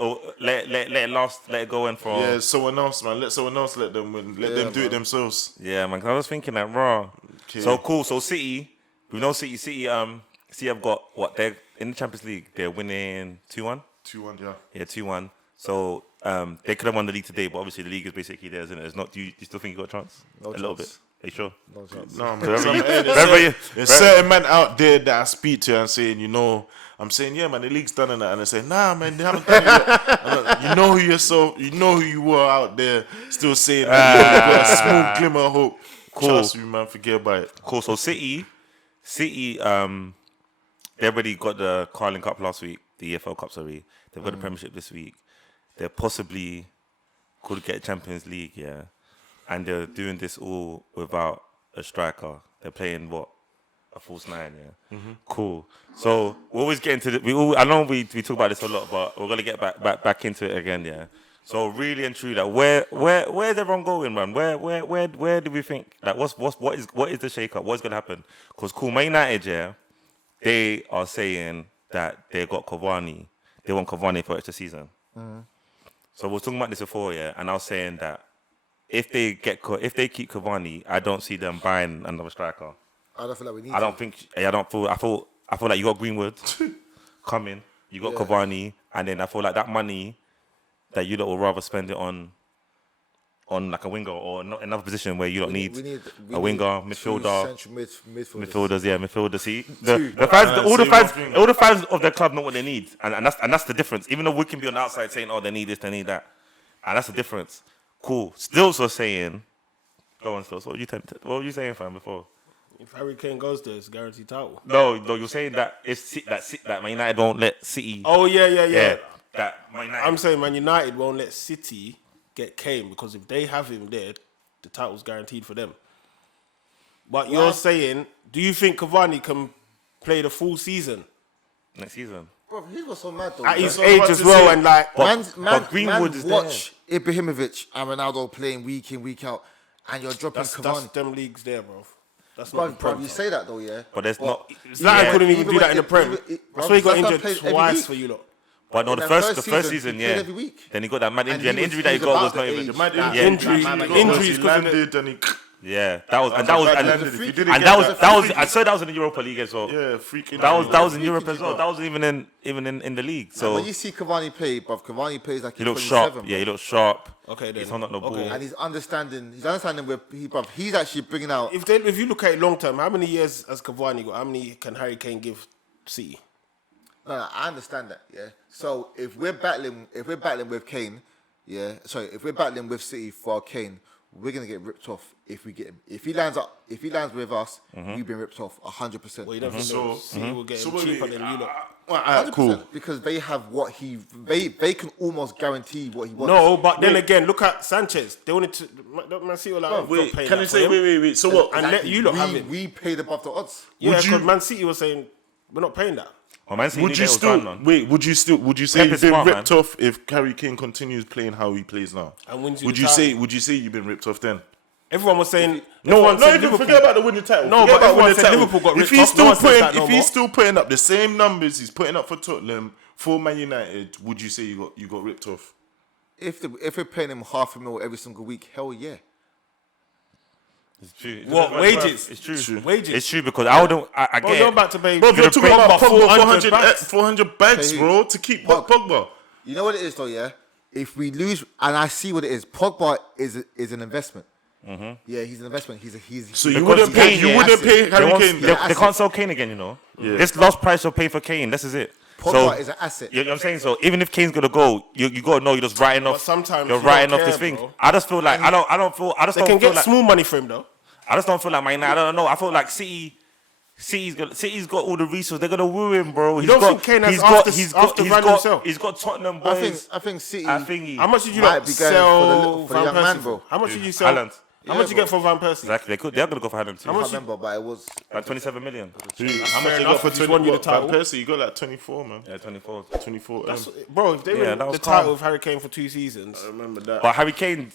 Let it last. Let it go in for. Yeah, someone else, man. Let someone else let them win. Let them do it themselves. Yeah, man. 'Cause I was thinking that raw. Okay. So cool. So City, we know City. City have got what they're in the Champions League. They're winning 2-1. 2-1, yeah. Yeah, 2-1. So they could have won the league today, but obviously the league is basically theirs, isn't it? It's not. Do you still think you got a chance? No a little chance. bit. Are you sure? No chance. No, Remember man. There's certain men out there that I speak to and saying, I'm saying, yeah, man, the league's done and that, and they say, nah, man, they haven't done it yet. Like, you know who you were out there, still saying that you got a small glimmer of hope. Cool. Trust me, man, forget about it. Cool. So City, they already got the Carling Cup last week, the EFL Cup, sorry. They've got the Premiership this week. They possibly could get Champions League, yeah. And they're doing this all without a striker. They're playing a false nine, yeah. Cool. So we always get into I know we talk about this a lot, but we're gonna get back into it again, yeah. So really and truly, like where's everyone going, man? Where do we think like what is the shake up? What's gonna happen? Because cool, Man United, yeah, they are saying that they got Cavani. They want Cavani for extra season. So we were talking about this before, yeah, and I was saying that if they keep Cavani, I don't see them buying another striker. I don't feel like we need. I feel like you got Greenwood coming, you got Cavani, and then I feel like that money that you lot would rather spend it on like a winger or not another position where you don't need a winger, midfielder, midfielders. Yeah, midfielders. See, all the fans of the club know what they need, and that's the difference. Even though we can be on the outside saying, "Oh, they need this, they need that," and that's the difference. Cool. Still, so saying, go on, still. So what were you saying, fam, before? If Harry Kane goes there, it's a guaranteed title. No, you're saying that that Man United won't let City. Oh yeah. That Man United. I'm saying Man United won't let City get Kane because if they have him there, the title's guaranteed for them. But you're saying, do you think Cavani can play the full season next season? Bro, he was so mad though. at his age as well? And like, But Greenwood is watch Ibrahimovic and Ronaldo playing week in, week out, and you're dropping that's Cavani. them leagues there, bro. That's Bro, not the Prem. you say that though, yeah. But there's not. Zlatan couldn't even do that in the Prem. That's why he got Zlatan injured played every twice week. for you lot. But no, In the that first season, he played yeah. every week. Then he got that mad injury, and the he injury was- that he he was got was about not the even. age. The mad Yeah. Injuries he because of landed and he. Yeah, that was That in the Europa League as well. Yeah, freaking. That was in Europe as well. That wasn't even in the league. So when you see Cavani play, but Cavani plays like he he's looks 27. sharp. Yeah, he looks sharp. Okay, then. He's not the ball. And he's understanding where he's actually bringing out. If you look at it long term, how many years has Cavani got? How many can Harry Kane give City? No, I understand that. Yeah. So if we're battling with Kane, if we're battling with City for Kane, we're gonna get ripped off if we get him. If he lands with us, we've been ripped off 100%. Well, you don't think City will get him cheaper than you lot? 100%, cool. Because they have what they can almost guarantee what he wants. No, but then again, look at Sanchez. They wanted to. Man City were like, Wait, paying can that I for say him. wait? So what? And let you lot have him. We paid above the odds. Yeah, Would you- because Man City was saying we're not paying that. Well, Man City Would knew you they was still done, man. would you say Pep you've is been smart, ripped off if Harry Kane continues playing how he plays now? And wins you Would the you title. say you've been ripped off then? Everyone was saying. No, everyone said even forget about the winning title. No, Forget but about everyone winning said title. Liverpool got If ripped he's off. still No one says putting, that no if he's more. still putting up the same numbers he's putting up for Tottenham for Man United, would you say you got ripped off? If we're paying him $500,000 every single week, hell yeah. It's true. What, wages? It's true. Wages. It's true because I wouldn't. I Bro, get you're it. about to pay. Bro, you're talking about Pogba 400 bags, bro, to keep Pogba. You know what it is though, yeah? If we lose, and I see what it is, Pogba is an investment. Yeah, he's an investment. He's So you Because wouldn't pay Kane, Harry Kane. They can't sell Kane again, you know. Yeah. This last price you'll pay for Kane, this is it. Pogba is an asset. You know what I'm saying? So even if Kane's gonna go, you gotta know you're just writing off. sometimes you're you writing don't off this care, thing. bro. I just feel like I just They don't can feel get like small money for him though. I just don't feel like Man United. I don't know. I feel like City City's got all the resources. They're gonna woo him, bro. You don't think Kane has after Van himself? He's got Tottenham boys. I think City. How much did you might be going sell for the young Van man, Persie? bro. How much did you sell? Haaland. How much you get for Van Persie? Exactly. They're gonna go for Haaland too. I can't remember, but it was Like 27 million. How much you got for 20? Van Persie, you got like 24, man. Yeah, 24. 24. Bro, if they win that was the title calm. with Harry Kane for 2 seasons, I remember that. But Harry Kane,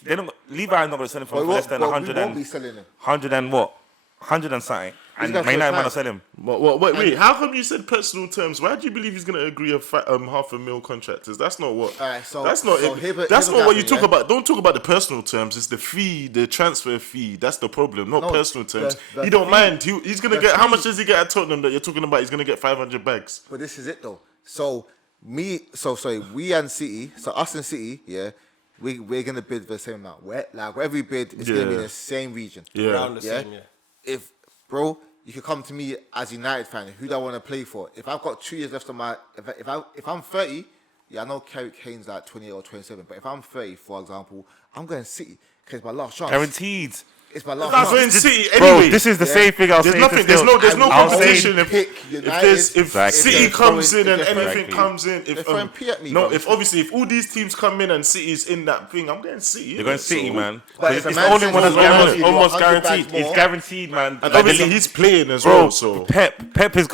Levi not gonna sell him for less than 100 we won't be and selling him. 100 and what? 100 and something. And gonna Man United sell might time. not sell him. Wait, how come you said personal terms? Why do you believe he's going to agree a $500,000 contract? That's not what. Alright, so- that's not. so That's not what you talk yeah? about. Don't talk about the personal terms. It's the fee, the transfer fee. That's the problem. Not No, personal terms. the He don't fee- mind. He's going to the get. How fee- much does he get at Tottenham that you're talking about? He's going to get 500 bags. But this is it though. So we and City, so us and City, yeah, we're gonna bid for the same amount. Wherever we bid, it's gonna be in the same region. Yeah. around the Yeah. same, yeah. If bro, you could come to me as a United fan, who do I want to play for? If I've got 2 years left on my, if I'm 30, yeah, I know Kane's like 28 or 27, but if I'm 30, for example, I'm going City because it's my last chance. Guaranteed. It's my last That's chance. in City Bro, anyway. this is the same thing I was There's saying. nothing. There's no I'll say competition. pick If United, Exactly. City they're comes throwing- in and they're throwing- anything comes in, they're throwing P at me, no, bro. if obviously if all these teams come in and City's in that thing, I'm getting City. You're going innit? City, So- man. But It's if a the man only says one that's he's gonna guaranteed. give you almost 100 bags guaranteed. more, It's guaranteed, man. And Like, obviously he's playing as bro, well. So Pep is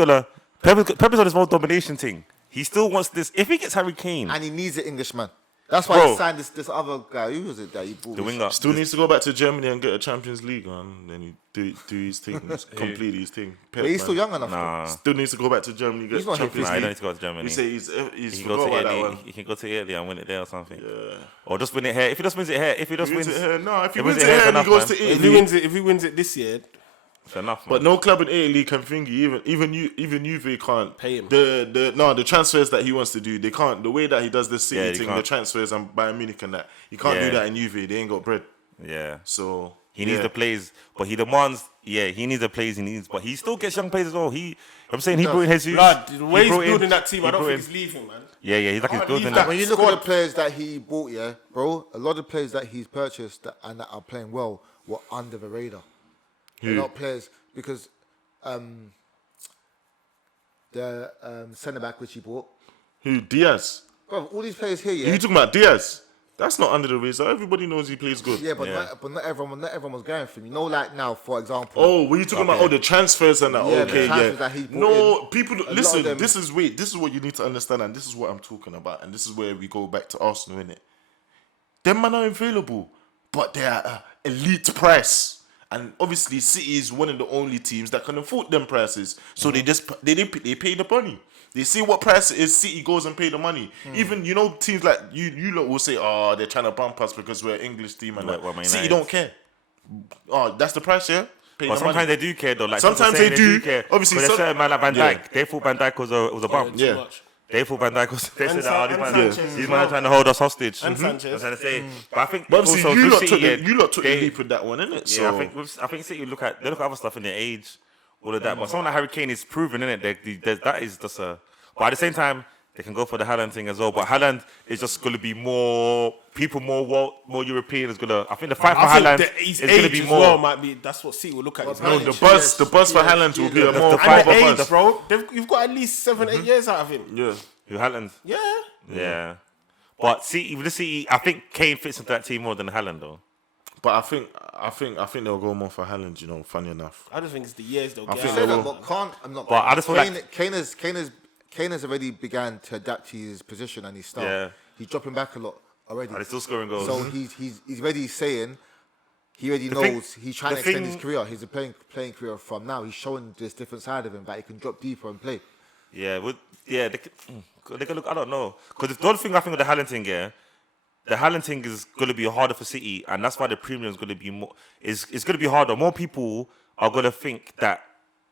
on his whole domination thing. He still wants this. If he gets Harry Kane, and he needs an Englishman. That's why Bro. he signed this other guy. Who was it that he bought? the winger. still needs to go back to Germany and get a Champions League, man. Then he do his thing, complete his thing. Pep, But he's still man. young enough. Nah. Still needs to go back to Germany, get He's not Champions Nah, he League. don't need to go to Germany. You say he's He can forgot go to about that Italy. one. He can go to Italy and win it there or something. Yeah. Or just win it here. If he just wins it here, if he just wins, Wins it here. No, if he if wins it here, here it's and he enough, goes man. to If he Italy. wins it this year, it's enough, man. But no club in Italy can thingy. Even Juve can't Pay him. The transfers that he wants to do, they can't. The way that he does the Yeah, City he thing, can't. the transfers and Bayern Munich and that, he can't Yeah. do that in Juve. They ain't got bread. Yeah. So He needs the plays, but he demands. Yeah, he needs the plays. He needs, but he still gets young players as well. I'm saying he brought in Jesus. blood, the way He he's brought in- building that team, he I don't brought think in- he's leaving, man. Yeah, he's like he's Can't building leave that. that. When you look at the players that he bought, yeah, bro, a lot of players that he's purchased and that are playing well were under the radar. They're not players because the centre back which he bought, Who Diaz? bro, all these players here, yeah, You talking about Diaz? That's not under the radar. Everybody knows he plays good. yeah, but Yeah. not everyone was going for him. You know, like now, for example, Oh, were you talking about the transfers and that? Yeah, the Okay, transfers yeah. that he brought No, in, people lot listen. of them- This is what you need to understand, and this is what I'm talking about, and this is where we go back to Arsenal, innit? Them man are available, but they are elite price. And obviously, City is one of the only teams that can afford them prices. So they pay the money. They see what price it is. City goes and pay the money. Even teams like you lot will say, oh, they're trying to bump us because we're an English team and Like, that. what, Man City United? don't care. Oh, that's the price, yeah. Pay But the sometimes money. they do care though. Like Sometimes saying they do. care. Obviously, but there's some- certain man like Van Yeah. Dijk. They thought Van Dijk was a bump. Too Yeah. much. They thought Van Dijk was. They said, Sa- oh, these and man, Sanchez these as man are well. trying to hold us hostage. And Sanchez. I'm trying to say, but I think But obviously, also you with lot City, took yeah, the they- leap with that one, innit? Yeah, So I think City look at other stuff in their age, all of that. But someone like Harry Kane is proven, innit? That is just a. But at the same time, they can go for the Haaland thing as well. But Haaland is just going to be more European. Is gonna. I think the fight for I Haaland think that his is going to age be as more. well might be. That's what City will look at. His No, age. the buzz for Haaland will be a more fight- And the the age, buzz. bro. You've got at least 7-8 years out of him. yeah. Who Haaland? Yeah. Yeah. But City, with the City, I think Kane fits into that team more than Haaland, though. But I think they'll go more for Haaland. Funny enough. I just think it's the years they'll I get. think out they of Say him. that, but can't. I'm not. But I just feel like- Kane has already began to adapt to his position and his style. Yeah. He's dropping back a lot already. And he's still scoring goals. So he's already saying he already The thing- knows he's trying the to extend his thing- career. He's a playing career from now. He's showing this different side of him that he can drop deeper and play. Yeah, they can look. I don't know, because the only thing I think with the Haaland thing, yeah, the Haaland thing is going to be harder for City, and that's why the premium is going to be more. It's going to be harder. More people are going to think that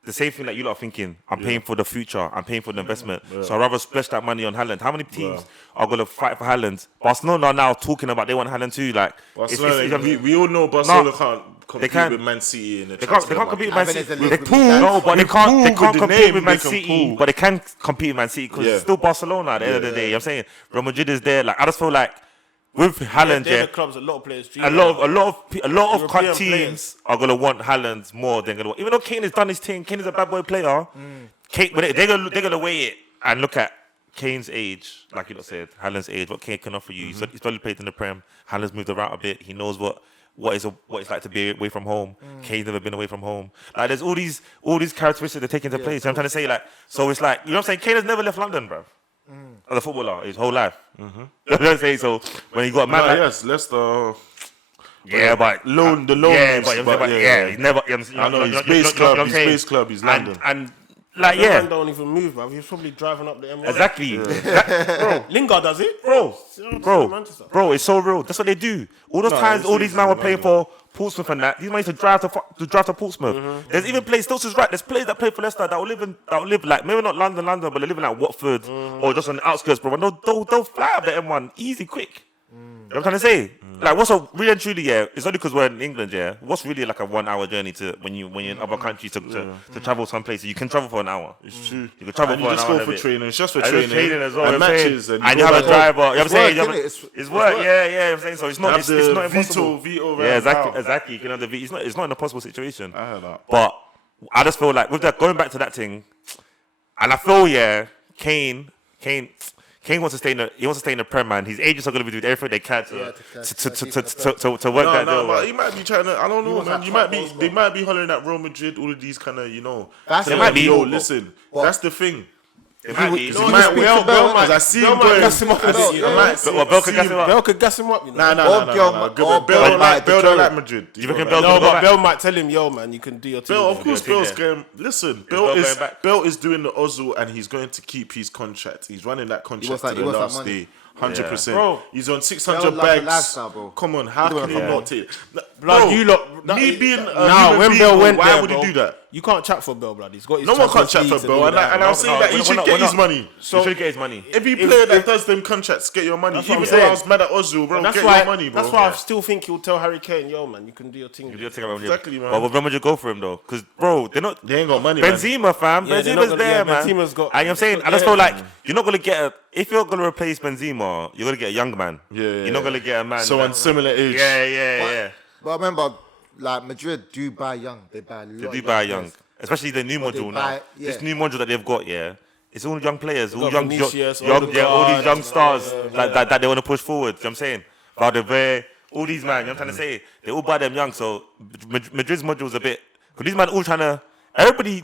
the same thing that you lot are thinking. I'm paying for the future. I'm paying for the investment. So I'd rather splash that money on Haaland. How many teams are going to fight for Haaland? Barcelona are now talking about they want Haaland too. Like, Barcelona, we all know Barcelona can't compete can. with Man City in the They can't compete with Man Even if City. they They look can, with no, but they can't with the compete name, with Man they can City. pull. But they can compete with Man City because Yeah. it's still Barcelona at the end of the day. I'm saying Real Madrid is there. Like, I just feel like with Haaland, They're the clubs a lot of players dream a lot of European cut teams players. are gonna want Haaland more than gonna want. Even though Kane has done his thing, Kane is a bad boy player. Kane, but they're gonna weigh it and look at Kane's age, like you said, Haaland's age, what Kane can offer you. He's probably played in the Prem. Haaland's moved around a bit. He knows what it's like to be away from home. Kane's never been away from home. Like there's all these characteristics that take into place. I'm trying to say so it's like, you know what I'm saying? Kane has never left London, bro. As a footballer, his whole life. You know what I'm saying? So when he got a man yes, Leicester. yeah, but the loan. He's never. I know his base club. He's London. And Like, yeah. Man don't even move, bro. He's probably driving up the M1. Exactly. Bro, Lingard does it. Bro, it's so real. That's what they do. All those times, all these men were playing for Portsmouth and that. These men used to drive to Portsmouth. There's even players, Stokes right, there's players that play for Leicester that will live like, maybe not London, but they live in like Watford or just on the outskirts, bro. And they'll fly up the M1 easy, quick. You know what I'm trying to say? Like, what's a really and truly, it's only because we're in England, what's really like a 1 hour journey to when you're in other countries to travel some places? You can travel for an hour. It's true. You can travel for an hour. Just go for training. It's just for training. training As well, and matches. And you have a driver. You know what I'm saying? It's work. Yeah, I'm saying so. It's not impossible. Veto Exactly. You can have the veto. It's not an impossible situation. I heard that. But I just feel like with that, going back to that thing, and I feel Kane wants to stay in the Prem, man. His agents are going to be doing everything they can to work that deal. But he might be trying to. I don't know, man. They might be hollering at Real Madrid. All of these kind of, They might be. Yo, listen. That's the thing. It might be. Because I see him going. Bell could gas him up. Bell could gas him up. No. Bell don't like Madrid. Do you reckon Bell? No, but Bell might tell him, yo, man, you can do your thing. Bell, of course, Bell's going. Listen, Bell is doing the Ozil, and he's going to keep his contract. He's running that contract to the last day. 100%. Bro, he's on 600 bags. Come on, how can he not take it? Blood, you lot. Me being when Bell went why there, would he do that? You can't chat for Bell, blood. He's got his No one can't chat for Bell, and I'm saying that he should get his money. So he should get his money. Every player that does them contracts, get your money. Even though I was mad at Ozil, bro, get your money, bro. That's why I still think he'll tell Harry Kane, yo, man, you can do your thing. Exactly, man. But will Real Madrid go for him though? Because bro, they ain't got money. Benzema, fam. Benzema's there, man. Benzema's got. And I'm saying, I just feel like you're not gonna get if you're gonna replace Benzema, you're gonna get a young man. Yeah. You're not gonna get a man. So on similar age. Yeah. But remember, like Madrid do buy young. They buy a lot. They do buy young, especially the new module now. This new module that they've got, it's all young players, all young, all these young stars that they want to push forward. You know what I'm saying? Valverde, all these man. You know what I'm trying to say? They all buy them young. So Madrid's module is a bit because these man all trying to.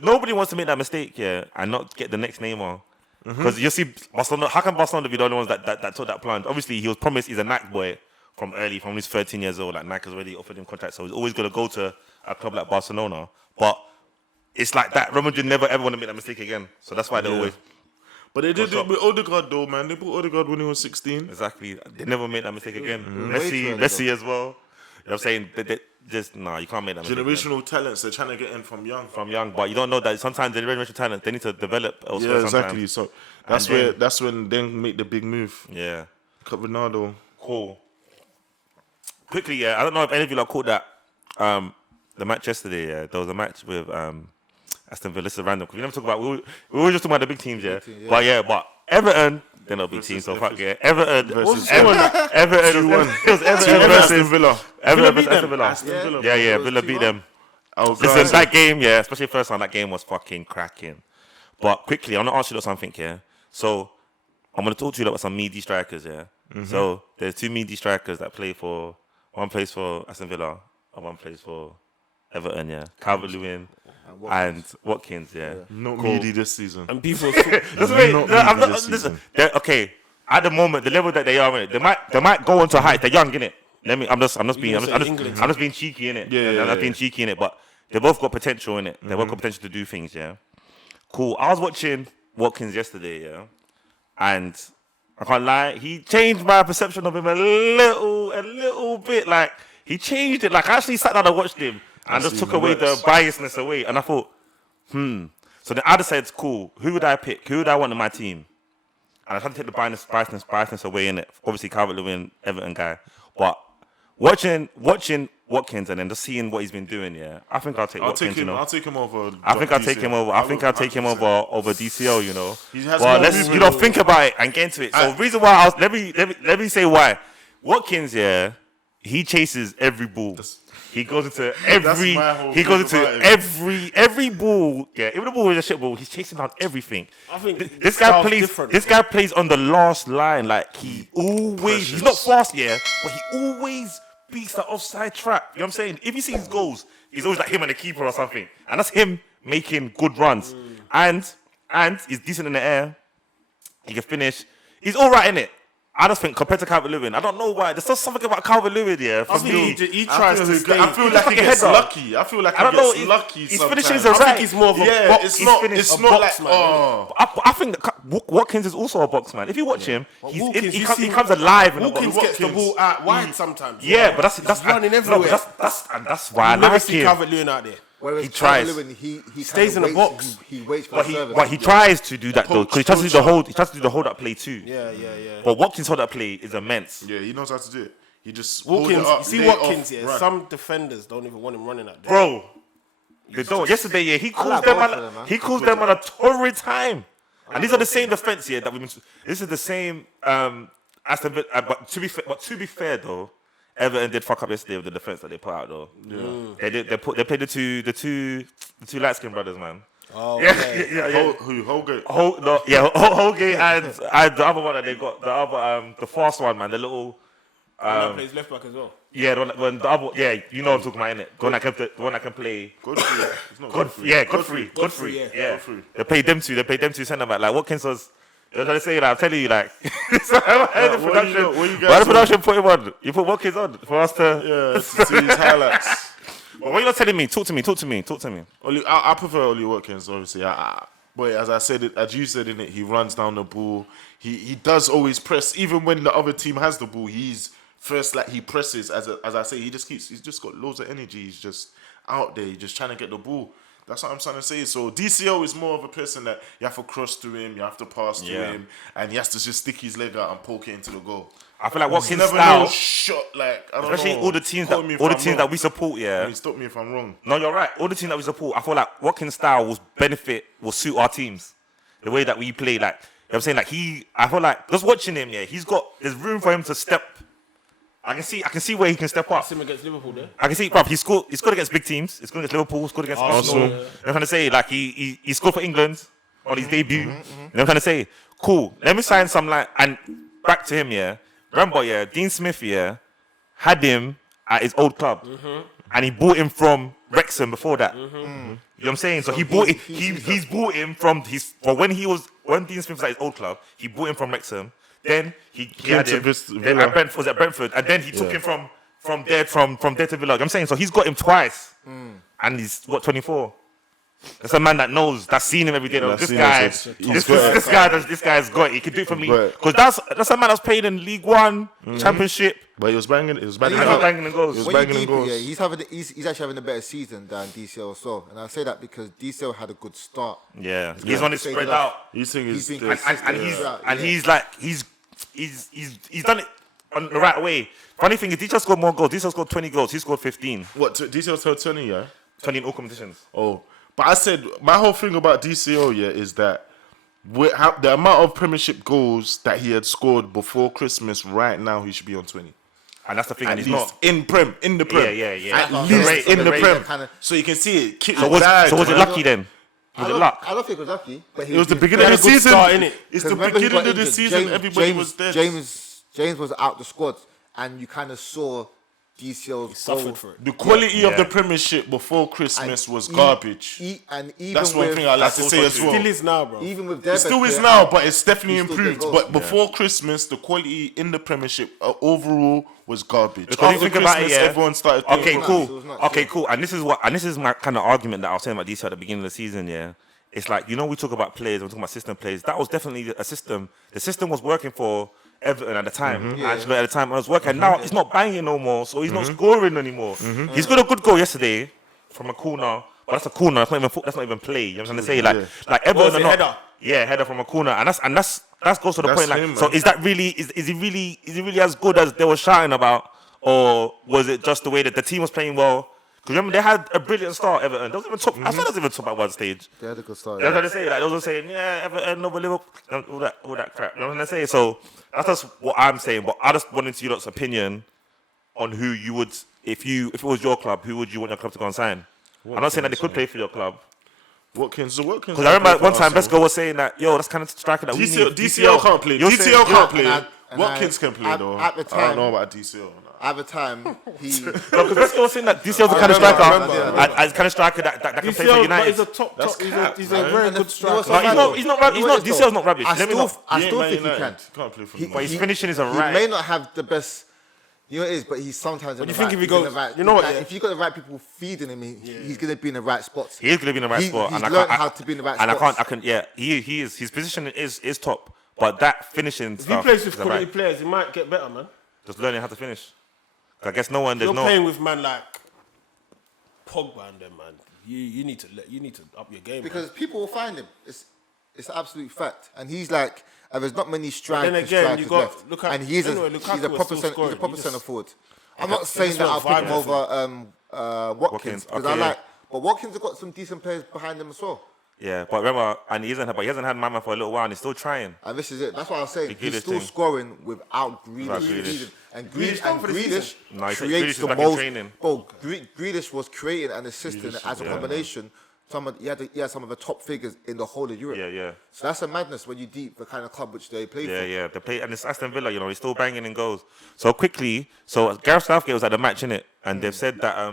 Nobody wants to make that mistake, and not get the next Neymar. Because you see, Barcelona. How can Barcelona be the only ones that took that plunge? Obviously, he was promised he's a Nike boy from he's 13 years old. Like Nike has already offered him contract, so he's always going to go to a club like Barcelona. But it's like that. Real Madrid never ever want to make that mistake again. So that's why they always. But they did it with Odegaard though, man. They bought Odegaard when he was 16. Exactly. They never made that mistake again. Messi as well. You know what I'm saying? They just you can't make that mistake. Generational talents, they're trying to get in from young. But you don't know that sometimes the generational talent they need to develop elsewhere. Yeah, exactly. So that's when they make the big move. Yeah. Cut Ronaldo. Cool. Quickly, I don't know if any of you caught that the match yesterday. There was a match with Aston Villa. This is random because we never talk about. We were just talking about the big teams, But Everton, they're not big teams, so fuck yeah. Everton versus Everton. It was Everton versus Villa. Everton versus Aston Villa. Yeah. Villa beat them. Listen, that game, especially first time, that game was fucking cracking. But quickly, I'm gonna ask you something, So I'm gonna talk to you about some meaty strikers, So there's two meaty strikers that play for. One plays for Aston Villa and one plays for Everton, Calvert-Lewin and Watkins, Not meaty this season. And people... Listen, okay, at the moment, the level that they are in, they might go on to heights. They're young, innit? I'm just being cheeky, innit? I'm just being cheeky, innit? But they both got potential, innit? They both got potential to do things, Cool. I was watching Watkins yesterday, and I can't lie, he changed my perception of him a little bit. Like, he changed it. Like, I actually sat down and watched him and just took away the biasness away. And I thought, So then I decided, cool, who would I pick? Who would I want in my team? And I tried to take the biasness away in it. Obviously, Calvert-Lewin, Everton guy. But watching Watkins and then just seeing what he's been doing, I think I'll take Watkins. I'll take him over. I think I'll take him over DCL. Well, let's think about it and get into it. So the reason why let me say why. Watkins, yeah, he chases every ball. He goes into my whole he goes thing into about every ball. Yeah, even the ball is a shit ball. He's chasing down everything. I think This guy style's plays. different. This guy plays on the last line. Like he's not fast, yeah, but he always beats the offside trap. You know what I'm saying? If you see his goals, he's always like him and the keeper or something, and that's him making good runs. And he's decent in the air. He can finish. He's all right in it. I just think compared to Calvert-Lewin, I don't know why. There's still something about Calvert-Lewin, yeah. For me, he tries to stay. I feel like he gets lucky. I feel like he gets lucky. His sometimes. finishing is I alright. think he's more of a box. It's not like I think that Watkins is also a box man. If you watch him, he see- comes alive in the Watkins box. gets the ball out wide sometimes. Yeah, but that's running no, everywhere. but that's why I You never like see him. Calvert-Lewin out there. Whereas He tries. Calvert-Lewin, he Stays kinda in the waits- box. He waits for the service. But he tries to do that though, because he tries to do the hold. He tries to do the hold up play too. Yeah. But Watkins' hold up play is immense. Yeah, he knows how to do it. He just hold it Watkins, up, you see lay it Watkins, off, yeah. run. Some defenders don't even want him running out there. Bro, they don't. Yesterday, yeah, he calls like them both on of them, man. he calls them on a torrid time, and these are the same defense here that we've been. This is the same. Aston Villa, but to be fair though, Everton did fuck up yesterday with the defense that they put out though. Yeah. They did. They played the two light skinned brothers, man. Oh, Yeah, okay. yeah. Holgate. Holgate and the other one that they got, the fast one, man, the little. That plays left back as well. Yeah, when the other, yeah, you know what I'm talking about, innit? The one that can play. Godfrey. It's not Godfrey, yeah, Godfrey. yeah. Godfrey. They paid them two centre back. Like Watkins was. They're trying to say that. I'm telling you, like, the production put him on. You put Watkins on for us to. Yeah, to see his highlights. But what are you not telling me? Talk to me. Ollie, I prefer Ollie Watkins, obviously. But as I said, as you said in it, he runs down the ball. He does always press, even when the other team has the ball. He's first, like he presses. As I say, he's just got loads of energy. He's just out there. He's just trying to get the ball. That's what I'm trying to say. So DCL is more of a person that you have to cross to him, you have to pass to him, and he has to just stick his leg out and poke it into the goal. I feel like Watkins' Never style, no shot, like I don't especially know. all the teams Quote me if that I'm we support, yeah. wrong. I mean, stop me if I'm wrong. No, you're right. All the teams that we support, I feel like Watkins' style will suit our teams. The way that we play, like, you know what I'm saying? Like, I feel like, just watching him, yeah, there's room for him to step. I can see where he can step up. Him against Liverpool there. I can see, bruv, he scored against big teams. He scored against Liverpool, scored against Arsenal. You know what I'm trying to say? Like, he scored for England on his debut. You know what I'm trying to say? Cool. Let me sign some, like, and back to him, yeah. Remember, yeah, Dean Smith, yeah, had him at his old club. And he bought him from Wrexham before that. You know what I'm saying? So he bought it. He's bought him from when Dean Smith was at his old club, he bought him from Wrexham. Then he had him then at Brentford, and then he took him from there to Villa. You know what I'm saying? So he's got him twice, and he's 24. That's a man that knows, that's seen him every day. This guy's got it. He can do it for me because that's a man that's played in League One, Championship. But he was banging. He was banging in goals. When you deep it, yeah, he's actually having a better season than DCL as well. And I say that because DCL had a good start. Yeah, he's on it spread out. He's done it on the right way. Funny thing is, DCL scored more goals. DCL scored 20 goals. He scored 15. What? DCL scored 20, yeah? 20 in all competitions. Oh, but I said my whole thing about DCL, yeah, is that the amount of Premiership goals that he had scored before Christmas, right now he should be on 20. And that's the thing, At and he's least not. in the Prem. Yeah. At least in the Prem. Kinda- So you can see it. So was it lucky then? Was it luck? I don't think it was lucky. But It was the beginning of the season. innit? It's the beginning of the season. Everybody was dead. James was out the squad, and you kind of saw DCL's Suffered goal. for it. The quality of Yeah. the Premiership before Christmas was garbage. And even That's one with, thing I like to That's say also as true. well. Still is now, bro. even with their It still best is player now, out, but it's definitely he still get improved. goals. But before Christmas, the quality in the Premiership overall was garbage. Because you After think about it, Christmas, yeah. everyone started. Okay, thinking, It was cool. nuts, Okay, yeah. cool. And this is my kind of argument that I was saying about DCL at the beginning of the season. Yeah, it's like, you know, we talk about players, we're talking about system players. That was definitely a system. The system was working for Everton at the time. Angelo at the time, and it was working. Now it's not banging no more, so he's not scoring anymore. He's got a good goal yesterday from a corner, but that's a corner. That's not even play. You know what I'm trying to say? Like Everton was are it, not. header? Yeah, header from a corner, and that goes to the That's point. Like, him, so man. is that really? Is he really as good as they were shouting about, or was it just the way that the team was playing well? Because remember, they had a brilliant start, Everton. Those even top. I thought they even top at one stage. They had a good start. That's what they say. Like, those are saying, yeah, Everton, no, but Liverpool, all that crap. You know what I'm saying? So that's just what I'm saying. But I just wanted to you lot's opinion on who you would, if it was your club, who would you want your club to go and sign? I'm not saying that they could play for your club. Watkins. Because I remember one time Besco was saying that, yo, that's kind of striker that we need. DCL can't play. You're DCL can't play. and Watkins can play though. At the time, I don't know about DCL. At the time, he. Because Besco was saying that DCL's the kind of striker, and kind of striker that can play for United. He's a top. He's a very good striker. No, he's not. DCL's not rubbish. I still think he can. can. Can't play for But his finishing is He alright. may not have the best. You know what it is, but he's sometimes. What do you think if he goes? Right, you know what? like, if you got the right people feeding him, he's gonna be in the right spots. He is going to be in the right spot, He's and learned how to be in the right spots. And I can't. Yeah, he is. His position is top, but that finishing If he stuff. plays with is quality alright. players, he might get better, man. Just learning how to finish. I guess no one. You're There's no. playing with man like Pogba and them, man. You need to up your game. Because people will find him. It's an absolute fact, and he's like. There's not many strikers again, you got- left, look at- and he's anyway, a Lukaku was still scoring. centre forward. I'm not saying that I'll pick him over Watkins because I okay. like, but Watkins have got some decent players behind him as well. Yeah, but remember, and he hasn't had Mama for a little while, and he's still trying. And this is it. That's what I was saying. The He's Grealish still thing. scoring without Grealish. Grealish. And Grealish done for the season. Grealish No, he said Grealish creates is the back in most. training. Bro, Grealish was creating and assisting as a combination. He had some of the top figures in the whole of Europe. Yeah. So that's a madness when you deep the kind of club which they play for. Yeah. They play, and it's Aston Villa. You know, he's still banging in goals. So quickly, Gareth Southgate was at the match, innit? And they've said that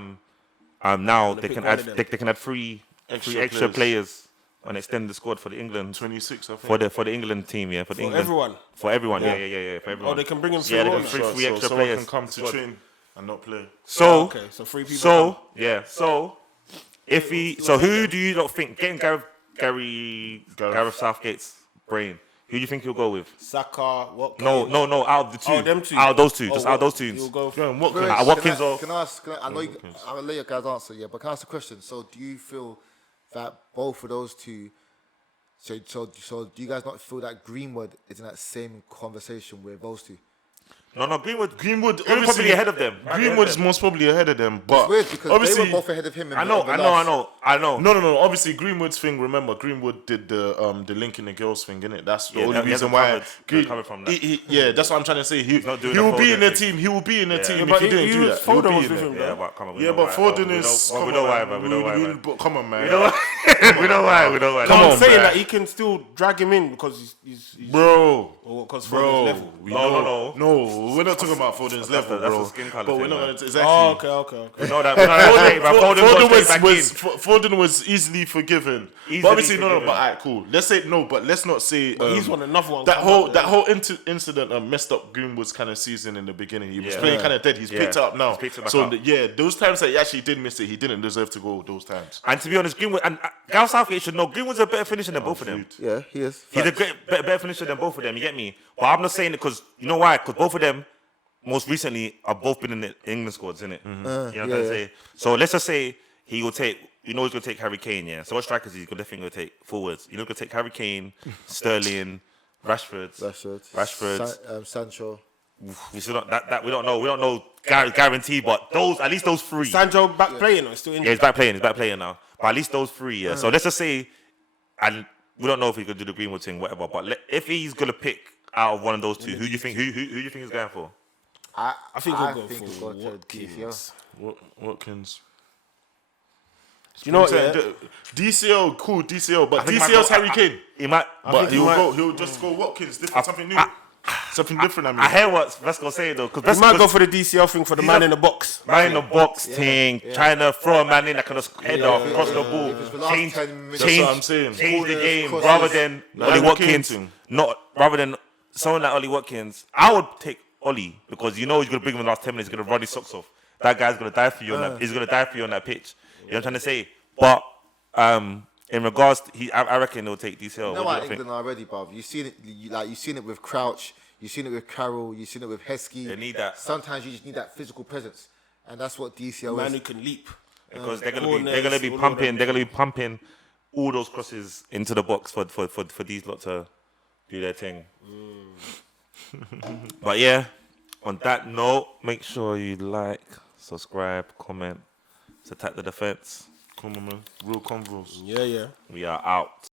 now they can add three extra players and extend the squad for the England 26, I think. for the England team. Yeah, for England. everyone. For everyone. Yeah. For everyone. Oh, they can bring him through. Yeah, they all can now. bring three extra someone players. can come to train and not play. So Okay, so 3 people. Who do you not think getting Gareth Southgate's brain? Who do you think he'll go with? Saka, what? No. Out of the two. Oh, them two. Out of those two. Just Oh, out of those two. He'll go. Wait, Watkins or- Can I ask? I know I'll let you guys answer. Yeah, but can I ask a question? So, do you feel that both of those two? So do you guys not feel that Greenwood is in that same conversation with those two? No, Greenwood Obviously probably ahead of them. Greenwood's most probably ahead of them, but It's weird because obviously they were both ahead of him. I know. No. Obviously, Greenwood's thing. Remember, Greenwood did the link in the girls thing, innit? That's the only he reason hasn't why. covered from that. Yeah, that's what I'm trying to say. He not doing will the be in Foden the thing. team. He will be in the team but if he didn't do that. He will Foden be was in with there. him, Yeah, but come on. Yeah, but Foden is. We know why, man. We know why. Come on, man. We know why. No, Come I'm on, saying bruh. that he can still drag him in because he's Bro. or because Bro, level. no, we're not talking about Foden's level, that's bro. the skin colour But we're thing, not man. going to exactly. Oh, okay. We know that. Foden was easily forgiven. Easily But obviously, no, forgiven. but alright, cool. Let's say no, but let's not say He's won another one. that whole incident messed up Greenwood's kind of season in the beginning. He was playing kind of dead. He's picked it up now. He's picked it back so up. those times that he actually did miss it, he didn't deserve to go those times. And to be honest, Greenwood and Gareth Southgate should know Greenwood's a better finisher than both of them. Yeah, he is. He's a better finisher than both of them. You get me? But I'm not saying it because you know why? Because both of them, most recently, have both been in the England squads, innit? You know what I'm trying to say? So let's just say he will take. You know he's gonna take Harry Kane, yeah. So what strikers he's definitely gonna take forwards? He's gonna take Harry Kane, Sterling, Rashford, Sancho. We still don't, that we don't know. We don't know guarantee, but at least those three. Sancho back playing or still in? Yeah, he's back playing now. But at least those three, yeah. So let's just say, and we don't know if he could do the Greenwood thing, whatever. But if he's gonna pick out of one of those two, who do you think? Who do you think he's going for? I think he'll go he'll for go to Watkins. Watkins. Do you know what? I'm saying? DCL, cool, DCL, but DCL's Harry Kane. He might, But he'll just go Watkins, something new. Something different, I mean. I hear what Vesco's saying though, because He might go for the DCL thing for the man in the box. man in the box thing, trying to throw a man in that can just head off, cross the ball, If it's the last change, 10 minutes- That's what I'm saying. change the Corners, game crosses. rather than Ollie Harry Watkins. Kane thing. Not rather than someone like Ollie Watkins. I would take Ollie because you know he's gonna bring him in the last 10 minutes. He's gonna run his socks off. That guy's gonna die for you. He's gonna die for you on that pitch. You know what I'm trying to say? But in regards, I reckon he'll take DCL. You know What what do you think? England are already, bruv. You've seen it. You've seen it with Crouch. You've seen it with Carroll. You've seen it with Heskey. They need that. Sometimes you just need that physical presence, and that's what DCL Man is. who can leap. Because they're corners, gonna be all pumping. of They're gonna be pumping all those crosses into the box for these lot to do their thing. But yeah, on that note, make sure you like, subscribe, comment, Let's attack the defense. Come on, man. Real convos. Yeah. We are out.